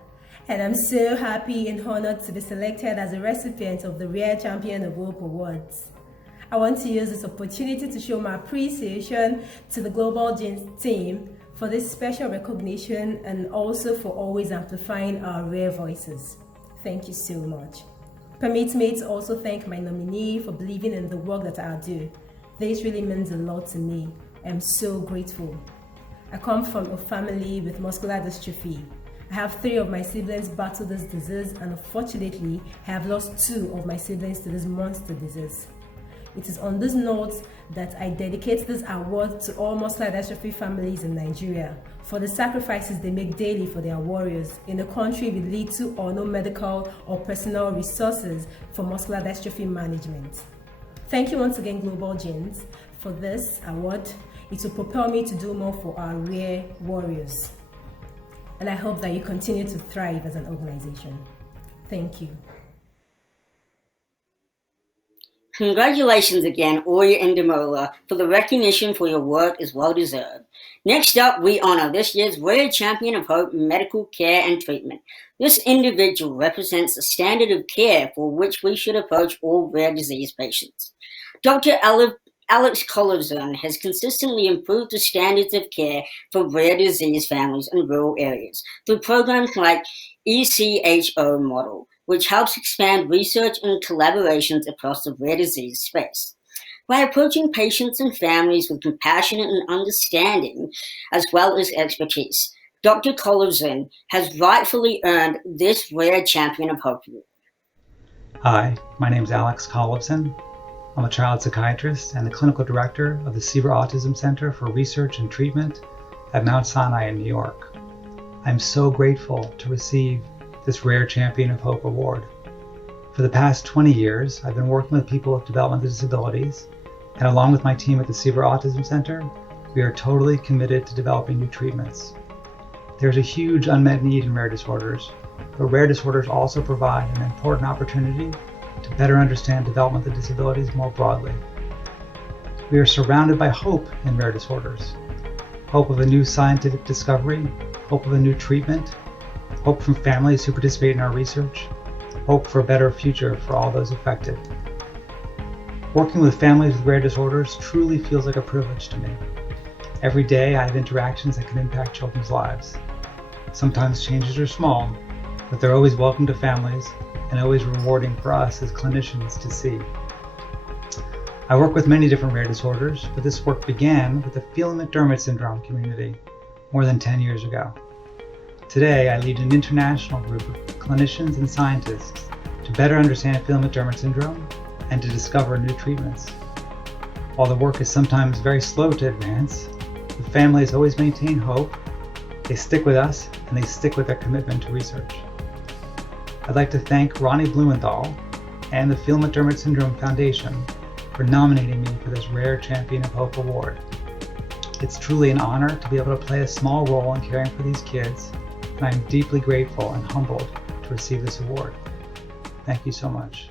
and I'm so happy and honored to be selected as a recipient of the Rare Champion of Hope Awards. I want to use this opportunity to show my appreciation to the Global Genes team for this special recognition and also for always amplifying our rare voices. Thank you so much. Permit me to also thank my nominee for believing in the work that I do. This really means a lot to me. I'm so grateful. I come from a family with muscular dystrophy. I have 3 of my siblings battle this disease, and unfortunately, I have lost 2 of my siblings to this monster disease. It is on this note that I dedicate this award to all muscular dystrophy families in Nigeria for the sacrifices they make daily for their warriors in a country with little or no medical or personal resources for muscular dystrophy management. Thank you once again, Global Genes, for this award. It will propel me to do more for our rare warriors. And I hope that you continue to thrive as an organization. Thank you. Congratulations again, Oya Indamola, for the recognition for your work is well deserved. Next up, we honor this year's Rare Champion of Hope in Medical Care and Treatment. This individual represents the standard of care for which we should approach all rare disease patients. Dr. Alex Collison has consistently improved the standards of care for rare disease families in rural areas through programs like ECHO model, which helps expand research and collaborations across the rare disease space. By approaching patients and families with compassion and understanding, as well as expertise, Dr. Collison has rightfully earned this Rare Champion of Hope. Hi, my name is Alex Collison. I'm a child psychiatrist and the clinical director of the Seaver Autism Center for Research and Treatment at Mount Sinai in New York. I'm so grateful to receive this Rare Champion of Hope award. For the past 20 years, I've been working with people with developmental disabilities, and along with my team at the Seaver Autism Center, we are totally committed to developing new treatments. There's a huge unmet need in rare disorders, but rare disorders also provide an important opportunity to better understand developmental disabilities more broadly. We are surrounded by hope in rare disorders. Hope of a new scientific discovery, hope of a new treatment, hope from families who participate in our research, hope for a better future for all those affected. Working with families with rare disorders truly feels like a privilege to me. Every day I have interactions that can impact children's lives. Sometimes changes are small, but they're always welcome to families and always rewarding for us as clinicians to see. I work with many different rare disorders, but this work began with the Phelan-McDermid syndrome community more than 10 years ago. Today, I lead an international group of clinicians and scientists to better understand Phelan-McDermid syndrome and to discover new treatments. While the work is sometimes very slow to advance, the families always maintain hope They stick with us, and they stick with their commitment to research. I'd like to thank Ronnie Blumenthal and the Phelan-McDermott Syndrome Foundation for nominating me for this Rare Champion of Hope Award. It's truly an honor to be able to play a small role in caring for these kids, and I'm deeply grateful and humbled to receive this award. Thank you so much.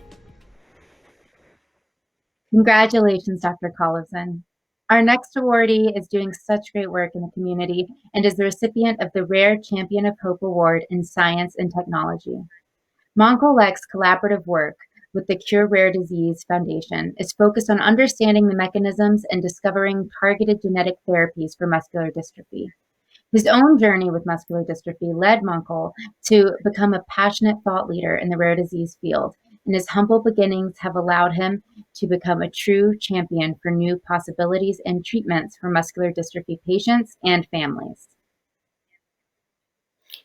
Congratulations, Dr. Collison. Our next awardee is doing such great work in the community and is the recipient of the Rare Champion of Hope Award in Science and Technology. Moncolec's collaborative work with the Cure Rare Disease Foundation is focused on understanding the mechanisms and discovering targeted genetic therapies for muscular dystrophy. His own journey with muscular dystrophy led Moncol to become a passionate thought leader in the rare disease field, and his humble beginnings have allowed him to become a true champion for new possibilities and treatments for muscular dystrophy patients and families.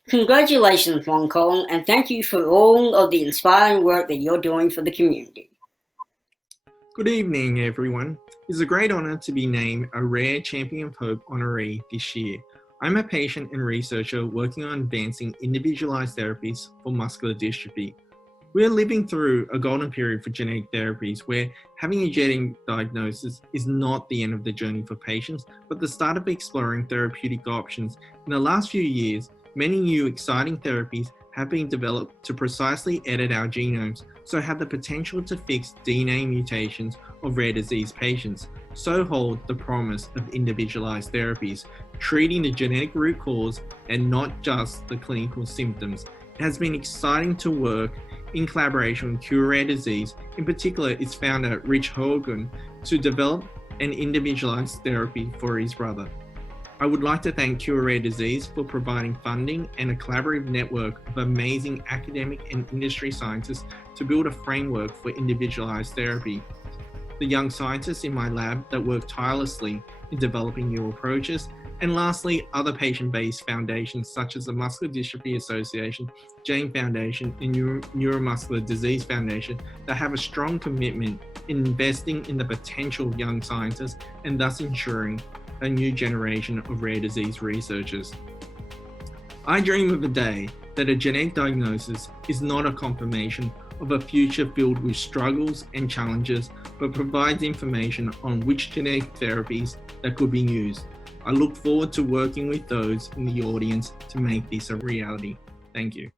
Congratulations, Moncol, and thank you for all of the inspiring work that you're doing for the community. Good evening, everyone. It's a great honor to be named a Rare Champion of Hope honoree this year. I'm a patient and researcher working on advancing individualized therapies for muscular dystrophy. We're living through a golden period for genetic therapies where having a genetic diagnosis is not the end of the journey for patients, but the start of exploring therapeutic options. In the last few years, many new exciting therapies have been developed to precisely edit our genomes, so have the potential to fix DNA mutations of rare disease patients. So hold the promise of individualized therapies, treating the genetic root cause and not just the clinical symptoms. It has been exciting to work in collaboration with Cure Rare Disease, in particular its founder Rich Hogan, to develop an individualized therapy for his brother. I would like to thank Cure Rare Disease for providing funding and a collaborative network of amazing academic and industry scientists to build a framework for individualized therapy. The young scientists in my lab that work tirelessly in developing new approaches, and lastly, other patient-based foundations such as the Muscular Dystrophy Association, Jane Foundation, and Neuromuscular Disease Foundation that have a strong commitment in investing in the potential of young scientists and thus ensuring a new generation of rare disease researchers. I dream of a day that a genetic diagnosis is not a confirmation of a future filled with struggles and challenges, but provides information on which genetic therapies that could be used. I look forward to working with those in the audience to make this a reality. Thank you.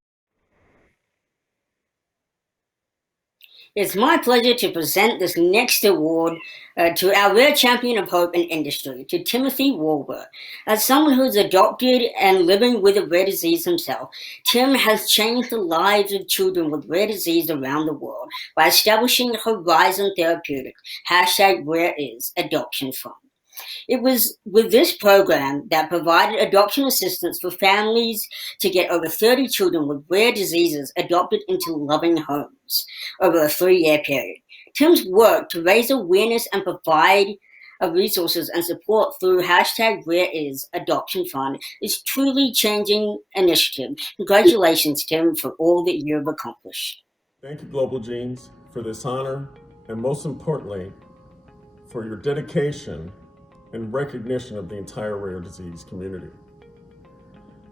It's my pleasure to present this next award to our Rare Champion of Hope in Industry, to Timothy Walbert. As someone who's adopted and living with a rare disease himself, Tim has changed the lives of children with rare disease around the world by establishing Horizon Therapeutics, #RareIs Adoption Fund. It was with this program that provided adoption assistance for families to get over 30 children with rare diseases adopted into loving homes over a 3-year period. Tim's work to raise awareness and provide resources and support through #RareIs Adoption Fund is truly changing initiative. Congratulations, Tim, for all that you've accomplished. Thank you, Global Genes, for this honor, and most importantly, for your dedication and recognition of the entire rare disease community.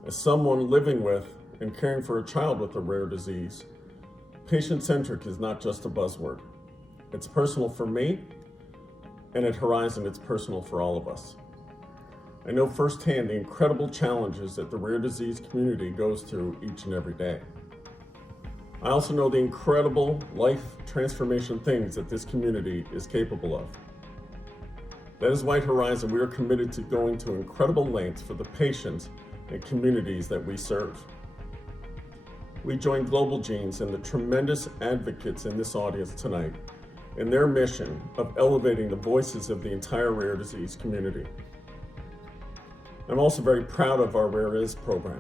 As someone living with and caring for a child with a rare disease, patient-centric is not just a buzzword. It's personal for me, and at Horizon, it's personal for all of us. I know firsthand the incredible challenges that the rare disease community goes through each and every day. I also know the incredible life transformation things that this community is capable of. That is why at Horizon, we are committed to going to incredible lengths for the patients and communities that we serve. We join Global Genes and the tremendous advocates in this audience tonight in their mission of elevating the voices of the entire rare disease community. I'm also very proud of our RareIs program.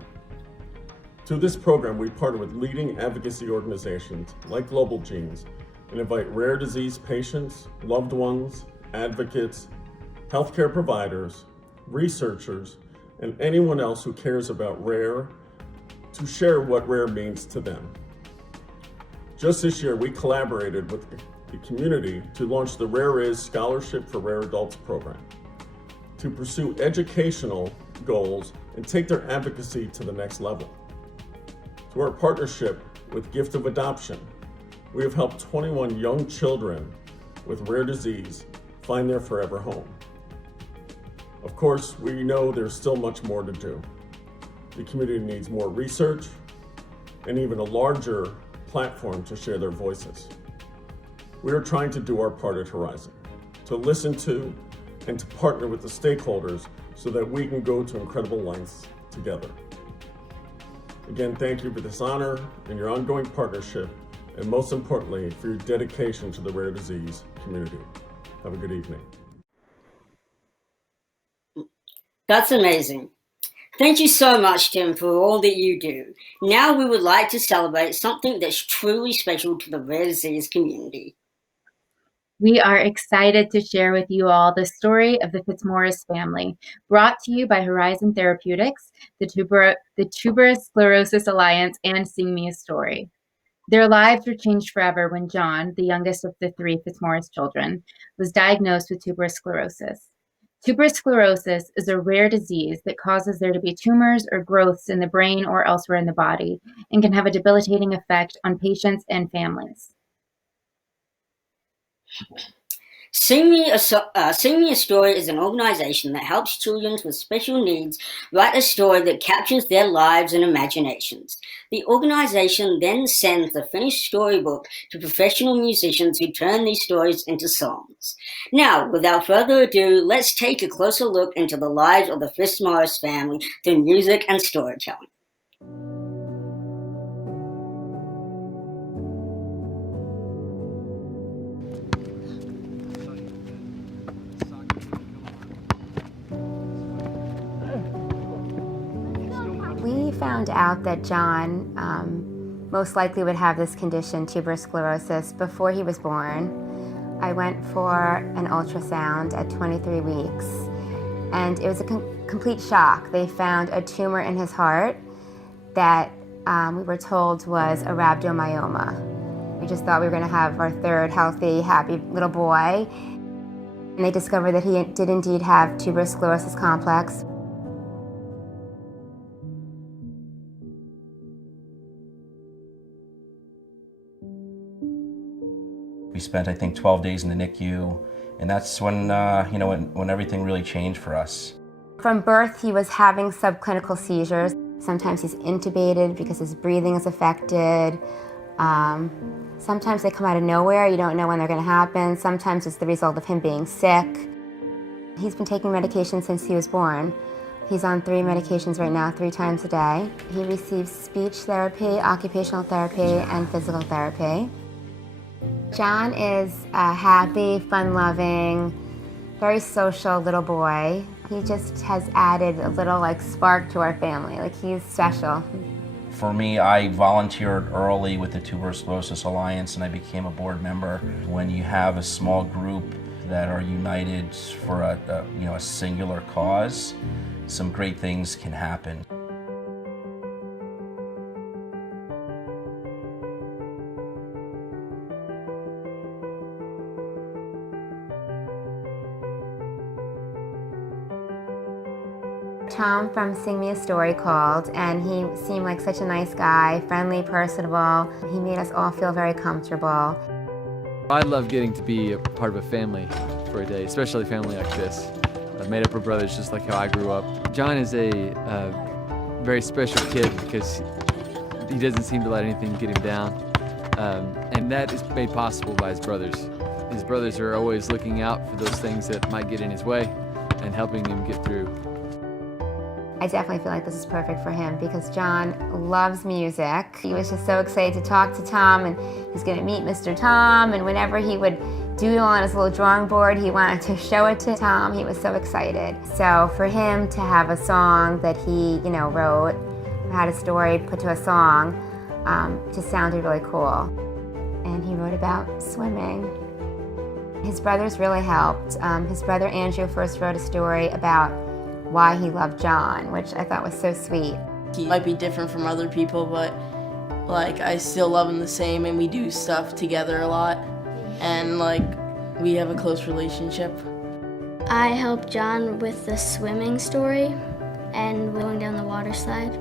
Through this program, we partner with leading advocacy organizations like Global Genes and invite rare disease patients, loved ones, advocates, healthcare providers, researchers, and anyone else who cares about rare to share what rare means to them. Just this year, we collaborated with the community to launch the RareIs Scholarship for Rare Adults program to pursue educational goals and take their advocacy to the next level. Through our partnership with Gift of Adoption, we have helped 21 young children with rare disease find their forever home. Of course, we know there's still much more to do. The community needs more research and even a larger platform to share their voices. We are trying to do our part at Horizon, to listen to and to partner with the stakeholders so that we can go to incredible lengths together. Again, thank you for this honor and your ongoing partnership, and most importantly, for your dedication to the rare disease community. Have a good evening. That's amazing. Thank you so much, Tim, for all that you do. Now we would like to celebrate something that's truly special to the rare disease community. We are excited to share with you all the story of the Fitzmaurice family, brought to you by Horizon Therapeutics, the Tuberous Sclerosis Alliance, and Sing Me a Story. Their lives were changed forever when John, the youngest of the 3 Fitzmaurice children, was diagnosed with tuberous sclerosis. Tuberous sclerosis is a rare disease that causes there to be tumors or growths in the brain or elsewhere in the body, and can have a debilitating effect on patients and families. Sing Me a Story is an organization that helps children with special needs write a story that captures their lives and imaginations. The organization then sends the finished storybook to professional musicians who turn these stories into songs. Now, without further ado, let's take a closer look into the lives of the Fitzmaurice family through music and storytelling. We found out that John most likely would have this condition, tuberous sclerosis, before he was born. I went for an ultrasound at 23 weeks, and it was a complete shock. They found a tumor in his heart that we were told was a rhabdomyoma. We just thought we were going to have our 3rd healthy, happy little boy. And they discovered that he did indeed have tuberous sclerosis complex. We spent, I think, 12 days in the NICU, and that's when, when everything really changed for us. From birth, he was having subclinical seizures. Sometimes he's intubated because his breathing is affected. Sometimes they come out of nowhere. You don't know when they're going to happen. Sometimes it's the result of him being sick. He's been taking medication since he was born. He's on 3 medications right now, 3 times a day. He receives speech therapy, occupational therapy, and physical therapy. John is a happy, fun-loving, very social little boy. He just has added a little spark to our family. He's special. For me, I volunteered early with the Tuberous Sclerosis Alliance, and I became a board member. When you have a small group that are united for a singular cause, some great things can happen. Tom from Sing Me a Story called, and he seemed like such a nice guy, friendly, personable. He made us all feel very comfortable. I love getting to be a part of a family for a day, especially a family like this, made up of brothers just like how I grew up. John is a very special kid because he doesn't seem to let anything get him down, and that is made possible by his brothers. His brothers are always looking out for those things that might get in his way and helping him get through. I definitely feel like this is perfect for him because John loves music. He was just so excited to talk to Tom, and he's going to meet Mr. Tom, and whenever he would doodle on his little drawing board, he wanted to show it to Tom. He was so excited. So for him to have a song that he, wrote, had a story put to a song, just sounded really cool. And he wrote about swimming. His brothers really helped. His brother Andrew first wrote a story about why he loved John, which I thought was so sweet. He might be different from other people, but I still love him the same, and we do stuff together a lot, and we have a close relationship. I helped John with the swimming story. and going down the water slide.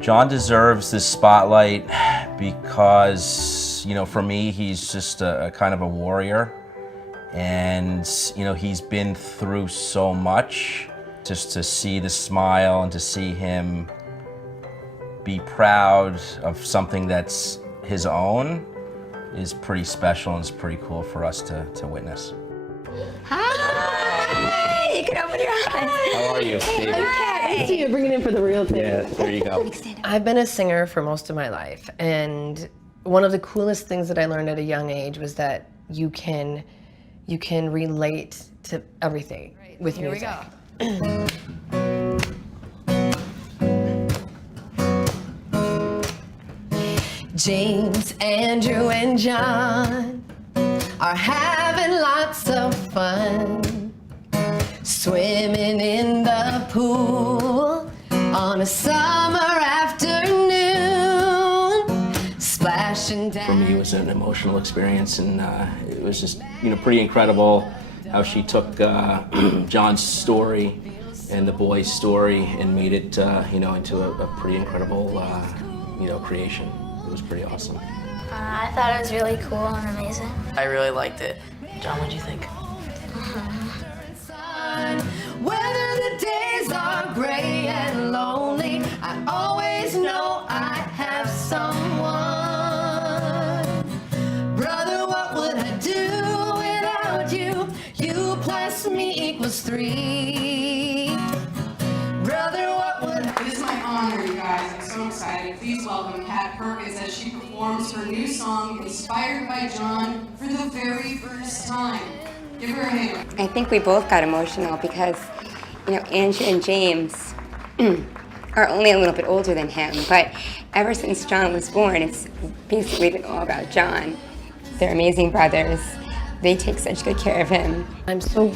John deserves this spotlight because, you know, for me, he's just a kind of a warrior. And, you know, he's been through so much. Just to see the smile and to see him be proud of something that's his own is pretty special, and it's pretty cool for us to witness. Hi! You can open your eyes. How are you, Steve? Okay, so you're bringing it for the real thing. Yeah, there you go. I've been a singer for most of my life, and one of the coolest things that I learned at a young age was that you can relate to everything with Here music. we go. James, Andrew, and John are having lots of fun, swimming in the pool on a summer afternoon, splashing down. For me, it was an emotional experience, and it was just, you know, pretty incredible how she took John's story and the boy's story and made it, you know, into a pretty incredible, you know, creation. It was pretty awesome. I thought it was really cool and amazing. I really liked it. John, what'd you think? Whether the days are gray and lonely, I always know I have someone. Brother, what would I do without you? You plus me equals 3. Brother, what would I It is my honor, you guys. I'm so excited. Please welcome Kat Perkins as she performs her new song, Inspired by John, for the very first time. Give her a hand. I think we both got emotional because, you know, Andrew and James are only a little bit older than him, but ever since John was born, it's basically been all about John. They're amazing brothers. They take such good care of him. I'm so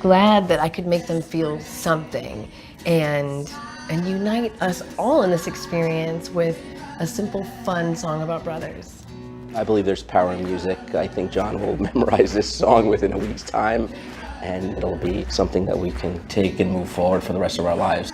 glad that I could make them feel something and unite us all in this experience with a simple, fun song about brothers. I believe there's power in music. I think John will memorize this song within a week's time, and it'll be something that we can take and move forward for the rest of our lives.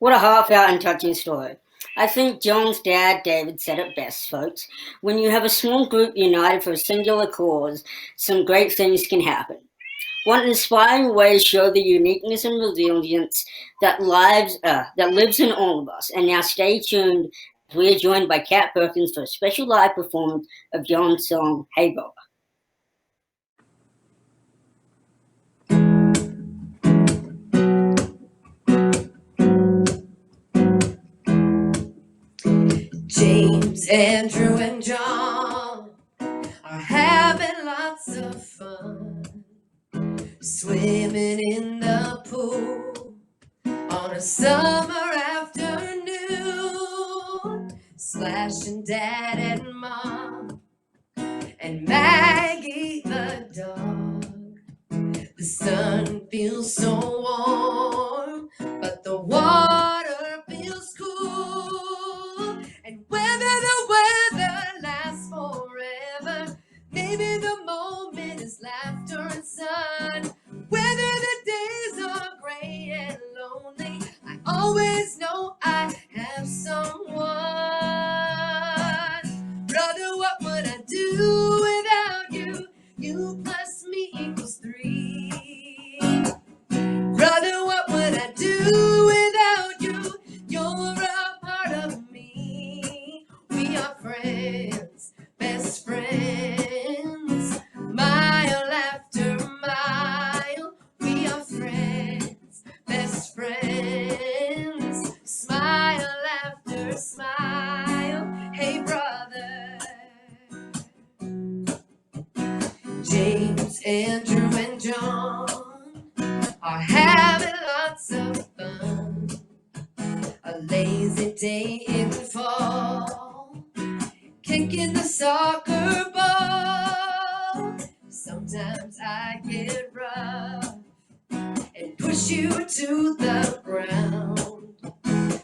What a heartfelt and touching story. I think John's dad, David, said it best, folks. When you have a small group united for a singular cause, some great things can happen. What inspiring ways show the uniqueness and resilience that lives in all of us. And now stay tuned. We are joined by Kat Perkins for a special live performance of John's song, Hey Brother. James, Andrew, and John are having lots of fun, swimming in the pool on a summer afternoon, splashing Dad and Mom and Maggie the dog. The sun feels so warm, but the water feels cool. And whether the weather lasts forever, maybe the moment is laughter and sun. Whether the days are gray and lonely, I always know I have someone. Brother, what would I do without you? You plus me equals 3. Brother, what would I do without you? You're a part of me. We are friends, best friends, mile after mile. We are friends, best friends, smile after smile. Hey brother. James, Andrew, and John are having lots of fun. A lazy day in fall, kicking the soccer ball. Sometimes I get rough and push push you to the ground,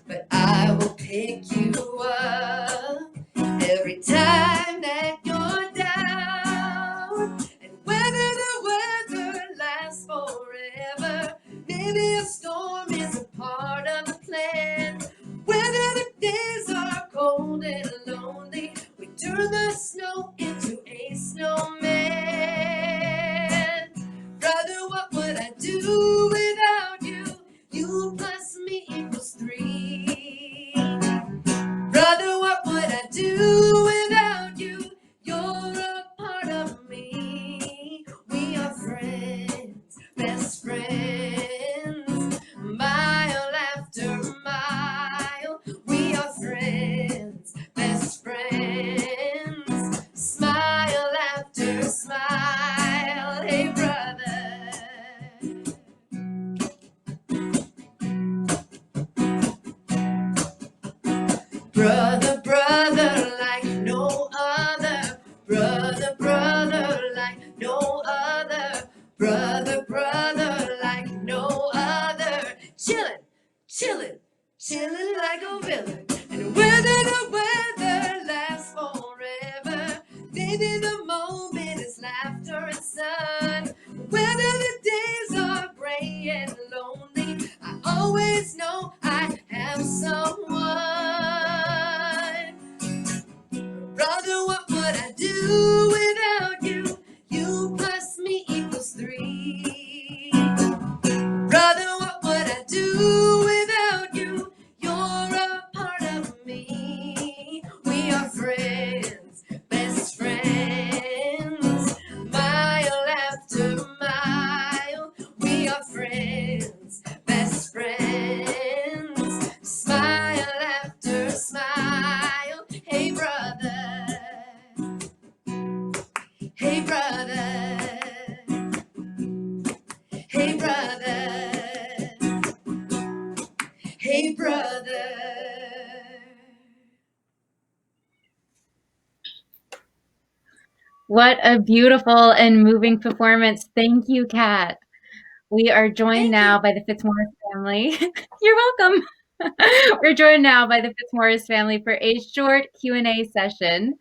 but I will pick you up every time that you're down. And whether the weather lasts forever, maybe a storm is a part of the plan. Whether the days are cold and lonely, we turn the snow into a snowman. Brother, what would I do without you? You plus me equals 3. Brother, what would I do without you? You're a part of me. We are friends, best friends, mile after mile. We are friends, best friends, smile after smile. Hey, brother. Brother, brother, like no other. Brother, brother, like no other. Brother, brother, like no other. Chillin', chillin', chillin' like a villain. And whether the weather lasts forever, maybe the moment is laughter and sun. Whether the days are gray and lonely, I always know I have someone. Brother, what would I do without you? You plus me equals 3. Brother, what would I do without you? You're a part of me. We are friends, best friends, mile after mile. We are friends, best friends, smile after smile. Hey, brother. Hey, brother. Hey, brother. Hey, brother. What a beautiful and moving performance. Thank you, Kat. We are joined now by the Fitzmaurice family. You're welcome. We're joined now by the Fitzmaurice family for a short Q&A session.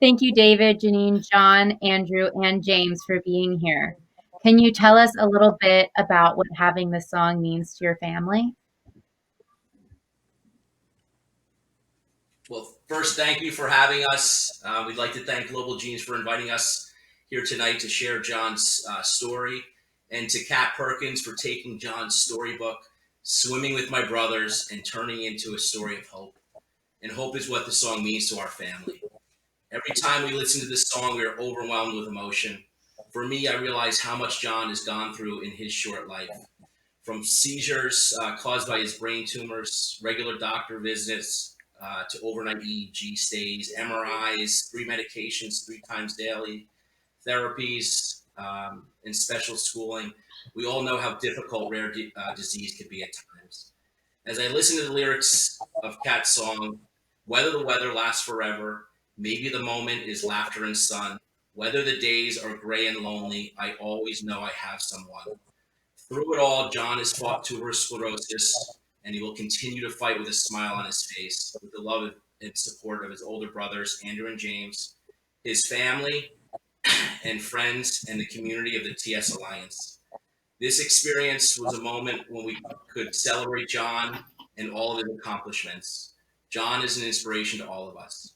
Thank you, David, Janine, John, Andrew, and James for being here. Can you tell us a little bit about what having this song means to your family? Well, first, thank you for having us. We'd like to thank Global Genes for inviting us here tonight to share John's story, and to Kat Perkins for taking John's storybook, Swimming with My Brothers, and turning into a story of hope. And hope is what the song means to our family. Every time we listen to this song, we are overwhelmed with emotion. For me, I realize how much John has gone through in his short life. From seizures caused by his brain tumors, regular doctor visits, to overnight EEG stays, MRIs, 3 medications 3 times daily, therapies, and special schooling. We all know how difficult rare disease can be at times. As I listen to the lyrics of Kat's song, whether the weather lasts forever, maybe the moment is laughter and sun, whether the days are gray and lonely, I always know I have someone. Through it all, John has fought tuberous sclerosis, and he will continue to fight with a smile on his face, with the love and support of his older brothers, Andrew and James, his family, and friends, and the community of the TS Alliance. This experience was a moment when we could celebrate John and all of his accomplishments. John is an inspiration to all of us.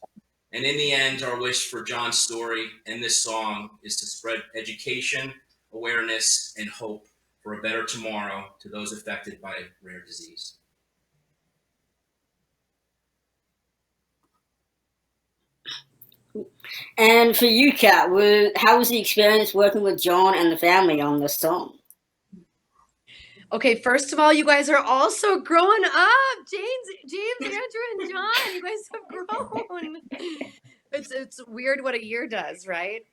And in the end, our wish for John's story and this song is to spread education, awareness, and hope for a better tomorrow to those affected by rare disease. And for you, Kat, how was the experience working with John and the family on this song? Okay, first of all, you guys are also growing up. James, Andrew, and John, you guys have grown. It's weird what a year does, right?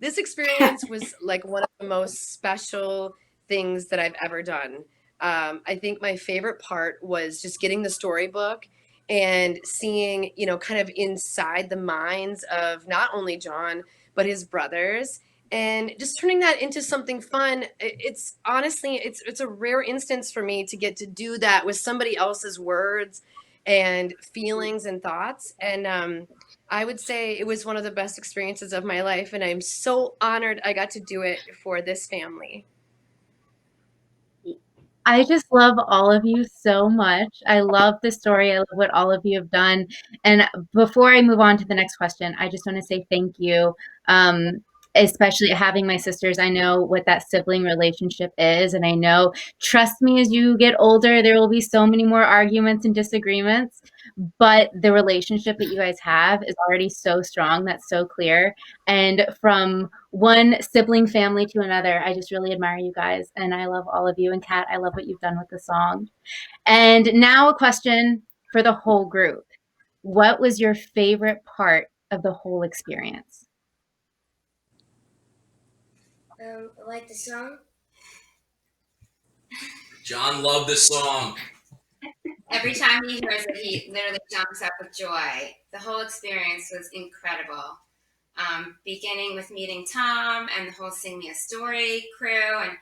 This experience was like one of the most special things that I've ever done. I think my favorite part was just getting the storybook and seeing, kind of inside the minds of not only John, but his brothers, and just turning that into something fun. It's honestly, it's a rare instance for me to get to do that with somebody else's words and feelings and thoughts. And I would say it was one of the best experiences of my life, and I'm so honored I got to do it for this family. I just love all of you so much. I love the story. I love what all of you have done. And before I move on to the next question, I just want to say thank you. Especially having my sisters, I know what that sibling relationship is. And I know, trust me, as you get older, there will be so many more arguments and disagreements. But the relationship that you guys have is already so strong. That's so clear. And from one sibling family to another, I just really admire you guys. And I love all of you. And Kat, I love what you've done with the song. And now a question for the whole group. What was your favorite part of the whole experience? Like the song? John loved this song. Every time he hears it, he literally jumps up with joy. The whole experience was incredible. Beginning with meeting Tom and the whole Sing Me a Story crew, and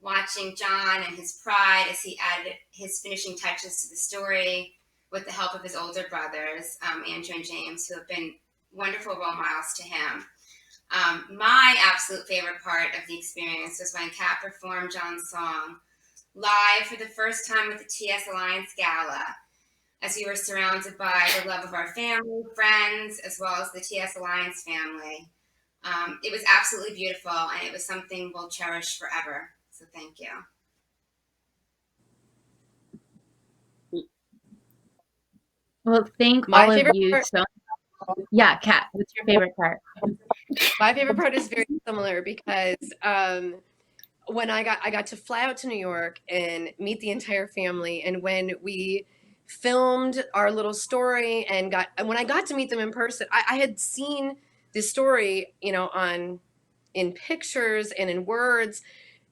watching John and his pride as he added his finishing touches to the story with the help of his older brothers, Andrew and James, who have been wonderful role models to him. My absolute favorite part of the experience was when Kat performed John's song live for the first time with the TS Alliance Gala, as we were surrounded by the love of our family, friends, as well as the TS Alliance family. It was absolutely beautiful, and it was something we'll cherish forever. So thank you. Well, thank all of you so much. Yeah, Kat, what's your favorite part? My favorite part is very similar because when I got to fly out to New York and meet the entire family, and when we filmed our little story and when I got to meet them in person, I had seen this story, in pictures and in words,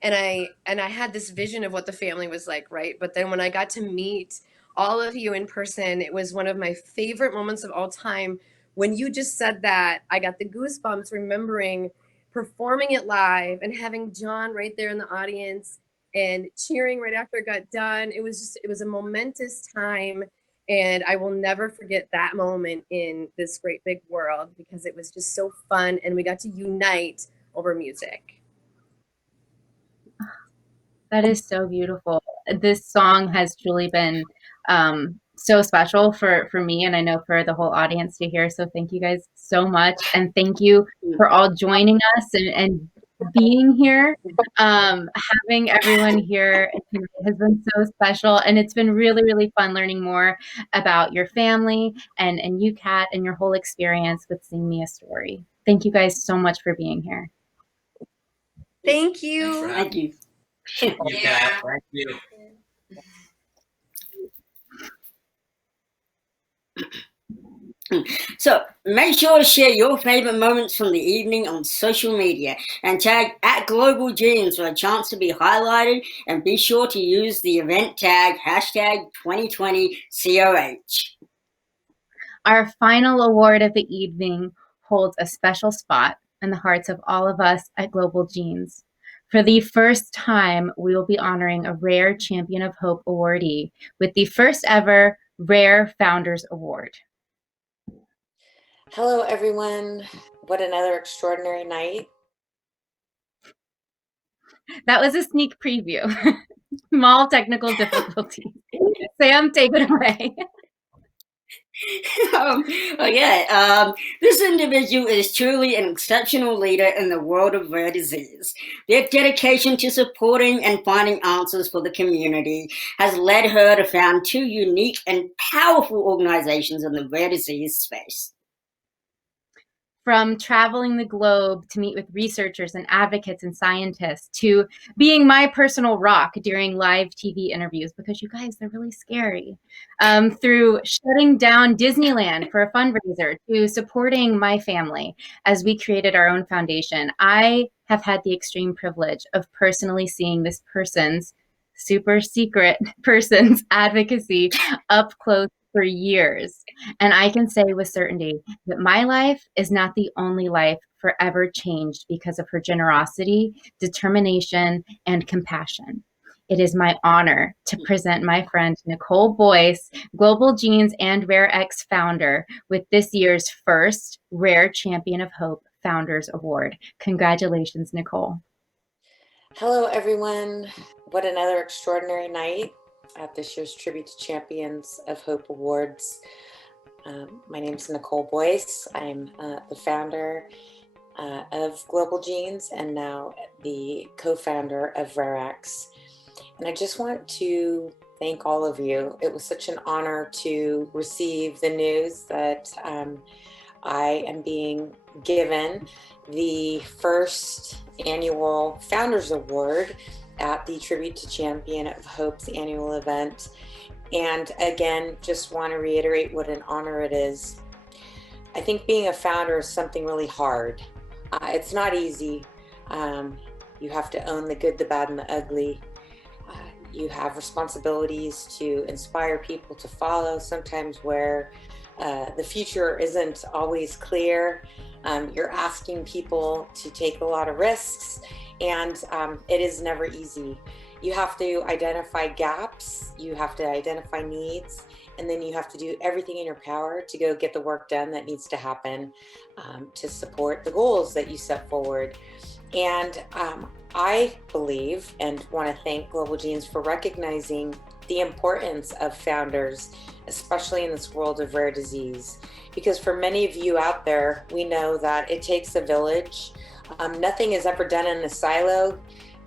and I had this vision of what the family was like, right? But then when I got to meet all of you in person, it was one of my favorite moments of all time. When you just said that, I got the goosebumps remembering performing it live and having John right there in the audience and cheering right after it got done. It was a momentous time, and I will never forget that moment in this great big world because it was just so fun, and we got to unite over music. That is so beautiful. This song has truly been so special for me, and I know for the whole audience to hear. So thank you guys so much, and thank you for all joining us and being here. Having everyone here has been so special, and it's been really, really fun learning more about your family and you, Kat, and your whole experience with Sing Me a Story. Thank you guys so much for being here. Thank you. Thank you. Thank you, Kat. Thank you. So make sure to share your favorite moments from the evening on social media and tag @GlobalGenes for a chance to be highlighted, and be sure to use the event tag #2020COH. Our final award of the evening holds a special spot in the hearts of all of us at Global Genes. For the first time, we will be honoring a Rare Champion of Hope awardee with the first ever Rare Founders Award. Hello, everyone. What another extraordinary night. That was a sneak preview. Small technical difficulties. Sam, take it away. This individual is truly an exceptional leader in the world of rare disease. Their dedication to supporting and finding answers for the community has led her to found two unique and powerful organizations in the rare disease space. From traveling the globe to meet with researchers and advocates and scientists, to being my personal rock during live TV interviews, because you guys, they're really scary, through shutting down Disneyland for a fundraiser, to supporting my family as we created our own foundation. I have had the extreme privilege of personally seeing this person's super secret person's advocacy up close for years. And I can say with certainty that my life is not the only life forever changed because of her generosity, determination, and compassion. It is my honor to present my friend Nicole Boyce, Global Genes and Rare X founder, with this year's first Rare Champion of Hope Founders Award. Congratulations, Nicole. Hello, everyone. What another extraordinary night at this year's Tribute to Champions of Hope Awards. My name is Nicole Boyce. I'm the founder of Global Genes and now the co-founder of Rare X. And I just want to thank all of you. It was such an honor to receive the news that I am being given the first annual Founders Award at the Tribute to Champion of Hope's annual event. And again, just want to reiterate what an honor it is. I think being a founder is something really hard. It's not easy. You have to own the good, the bad, and the ugly. You have responsibilities to inspire people to follow, sometimes where the future isn't always clear. You're asking people to take a lot of risks, and it is never easy. You have to identify gaps, you have to identify needs, and then you have to do everything in your power to go get the work done that needs to happen to support the goals that you set forward. And I believe and want to thank Global Genes for recognizing the importance of founders, especially in this world of rare disease. Because for many of you out there, we know that it takes a village. Nothing is ever done in a silo.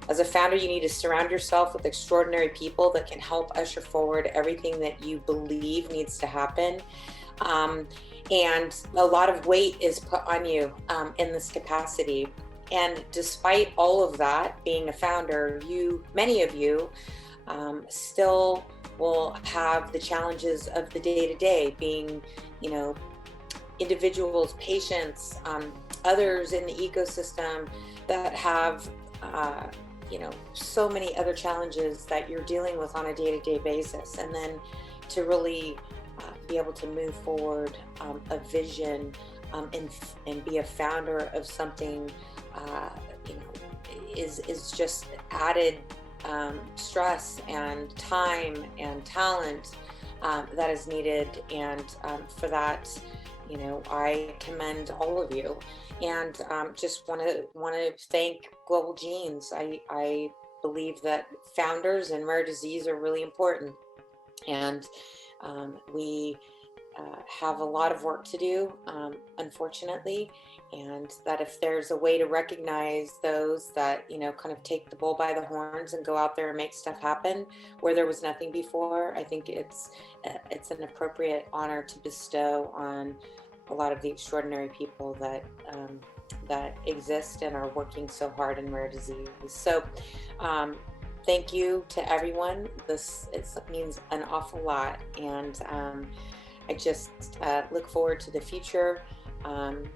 As a founder, you need to surround yourself with extraordinary people that can help usher forward everything that you believe needs to happen. And a lot of weight is put on you in this capacity. And despite all of that, being a founder, many of you still will have the challenges of the day-to-day, being, individuals, patients, others in the ecosystem that have, so many other challenges that you're dealing with on a day-to-day basis. And then to really be able to move forward a vision and be a founder of something, is just added stress and time and talent that is needed. And for that, I commend all of you, and just want to thank Global Genes. I believe that founders in rare disease are really important, and we have a lot of work to do, unfortunately, and that if there's a way to recognize those that, kind of take the bull by the horns and go out there and make stuff happen where there was nothing before, I think it's an appropriate honor to bestow on a lot of the extraordinary people that exist and are working so hard in rare disease. So thank you to everyone. It means an awful lot, and I just look forward to the future.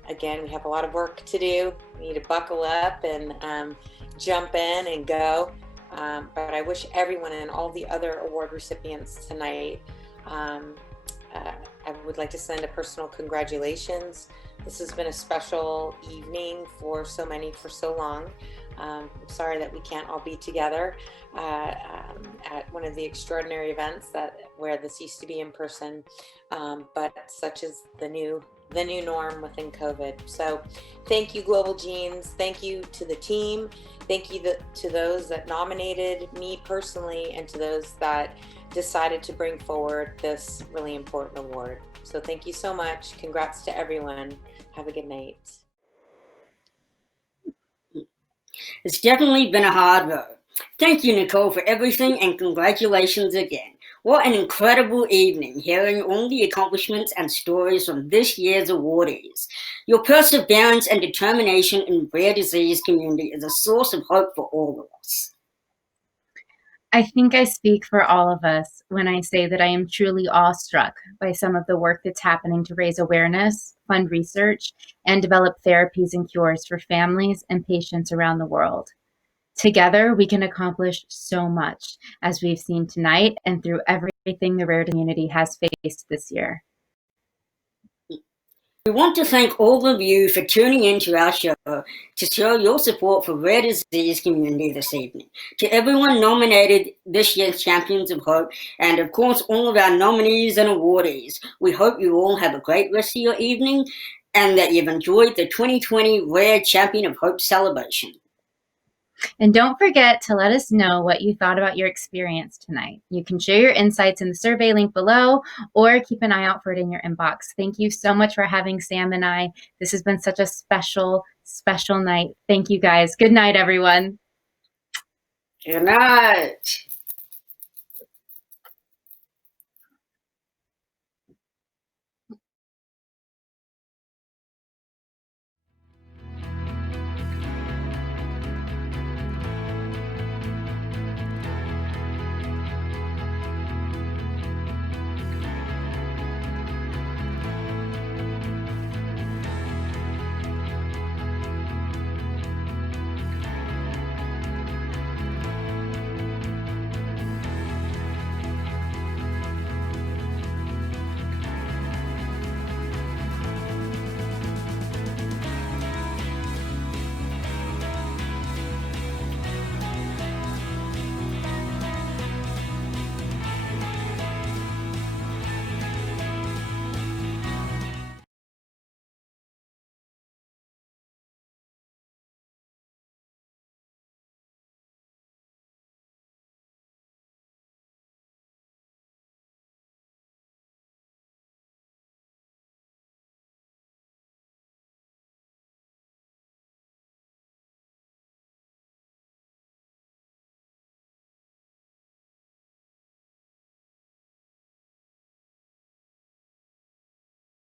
Again, we have a lot of work to do. We need to buckle up and jump in and go. But I wish everyone and all the other award recipients tonight, I would like to send a personal congratulations. This has been a special evening for so many for so long. I'm sorry that we can't all be together at one of the extraordinary events where this used to be in person, but such is the new norm within COVID. So thank you, Global Genes. Thank you to the team. Thank you to those that nominated me personally, and to those that decided to bring forward this really important award. So thank you so much. Congrats to everyone. Have a good night. It's definitely been a hard road. Thank you, Nicole, for everything, and congratulations again. What an incredible evening, hearing all the accomplishments and stories from this year's awardees. Your perseverance and determination in the rare disease community is a source of hope for all of us. I think I speak for all of us when I say that I am truly awestruck by some of the work that's happening to raise awareness, fund research, and develop therapies and cures for families and patients around the world. Together, we can accomplish so much, as we've seen tonight and through everything the rare community has faced this year. We want to thank all of you for tuning into our show to show your support for rare disease community this evening. To everyone nominated this year's Champions of Hope, and of course all of our nominees and awardees, we hope you all have a great rest of your evening and that you've enjoyed the 2020 Rare Champion of Hope celebration. And don't forget to let us know what you thought about your experience tonight. You can share your insights in the survey link below or keep an eye out for it in your inbox. Thank you so much for having Sam and I. This has been such a special, special night. Thank you guys. Good night, everyone. Good night.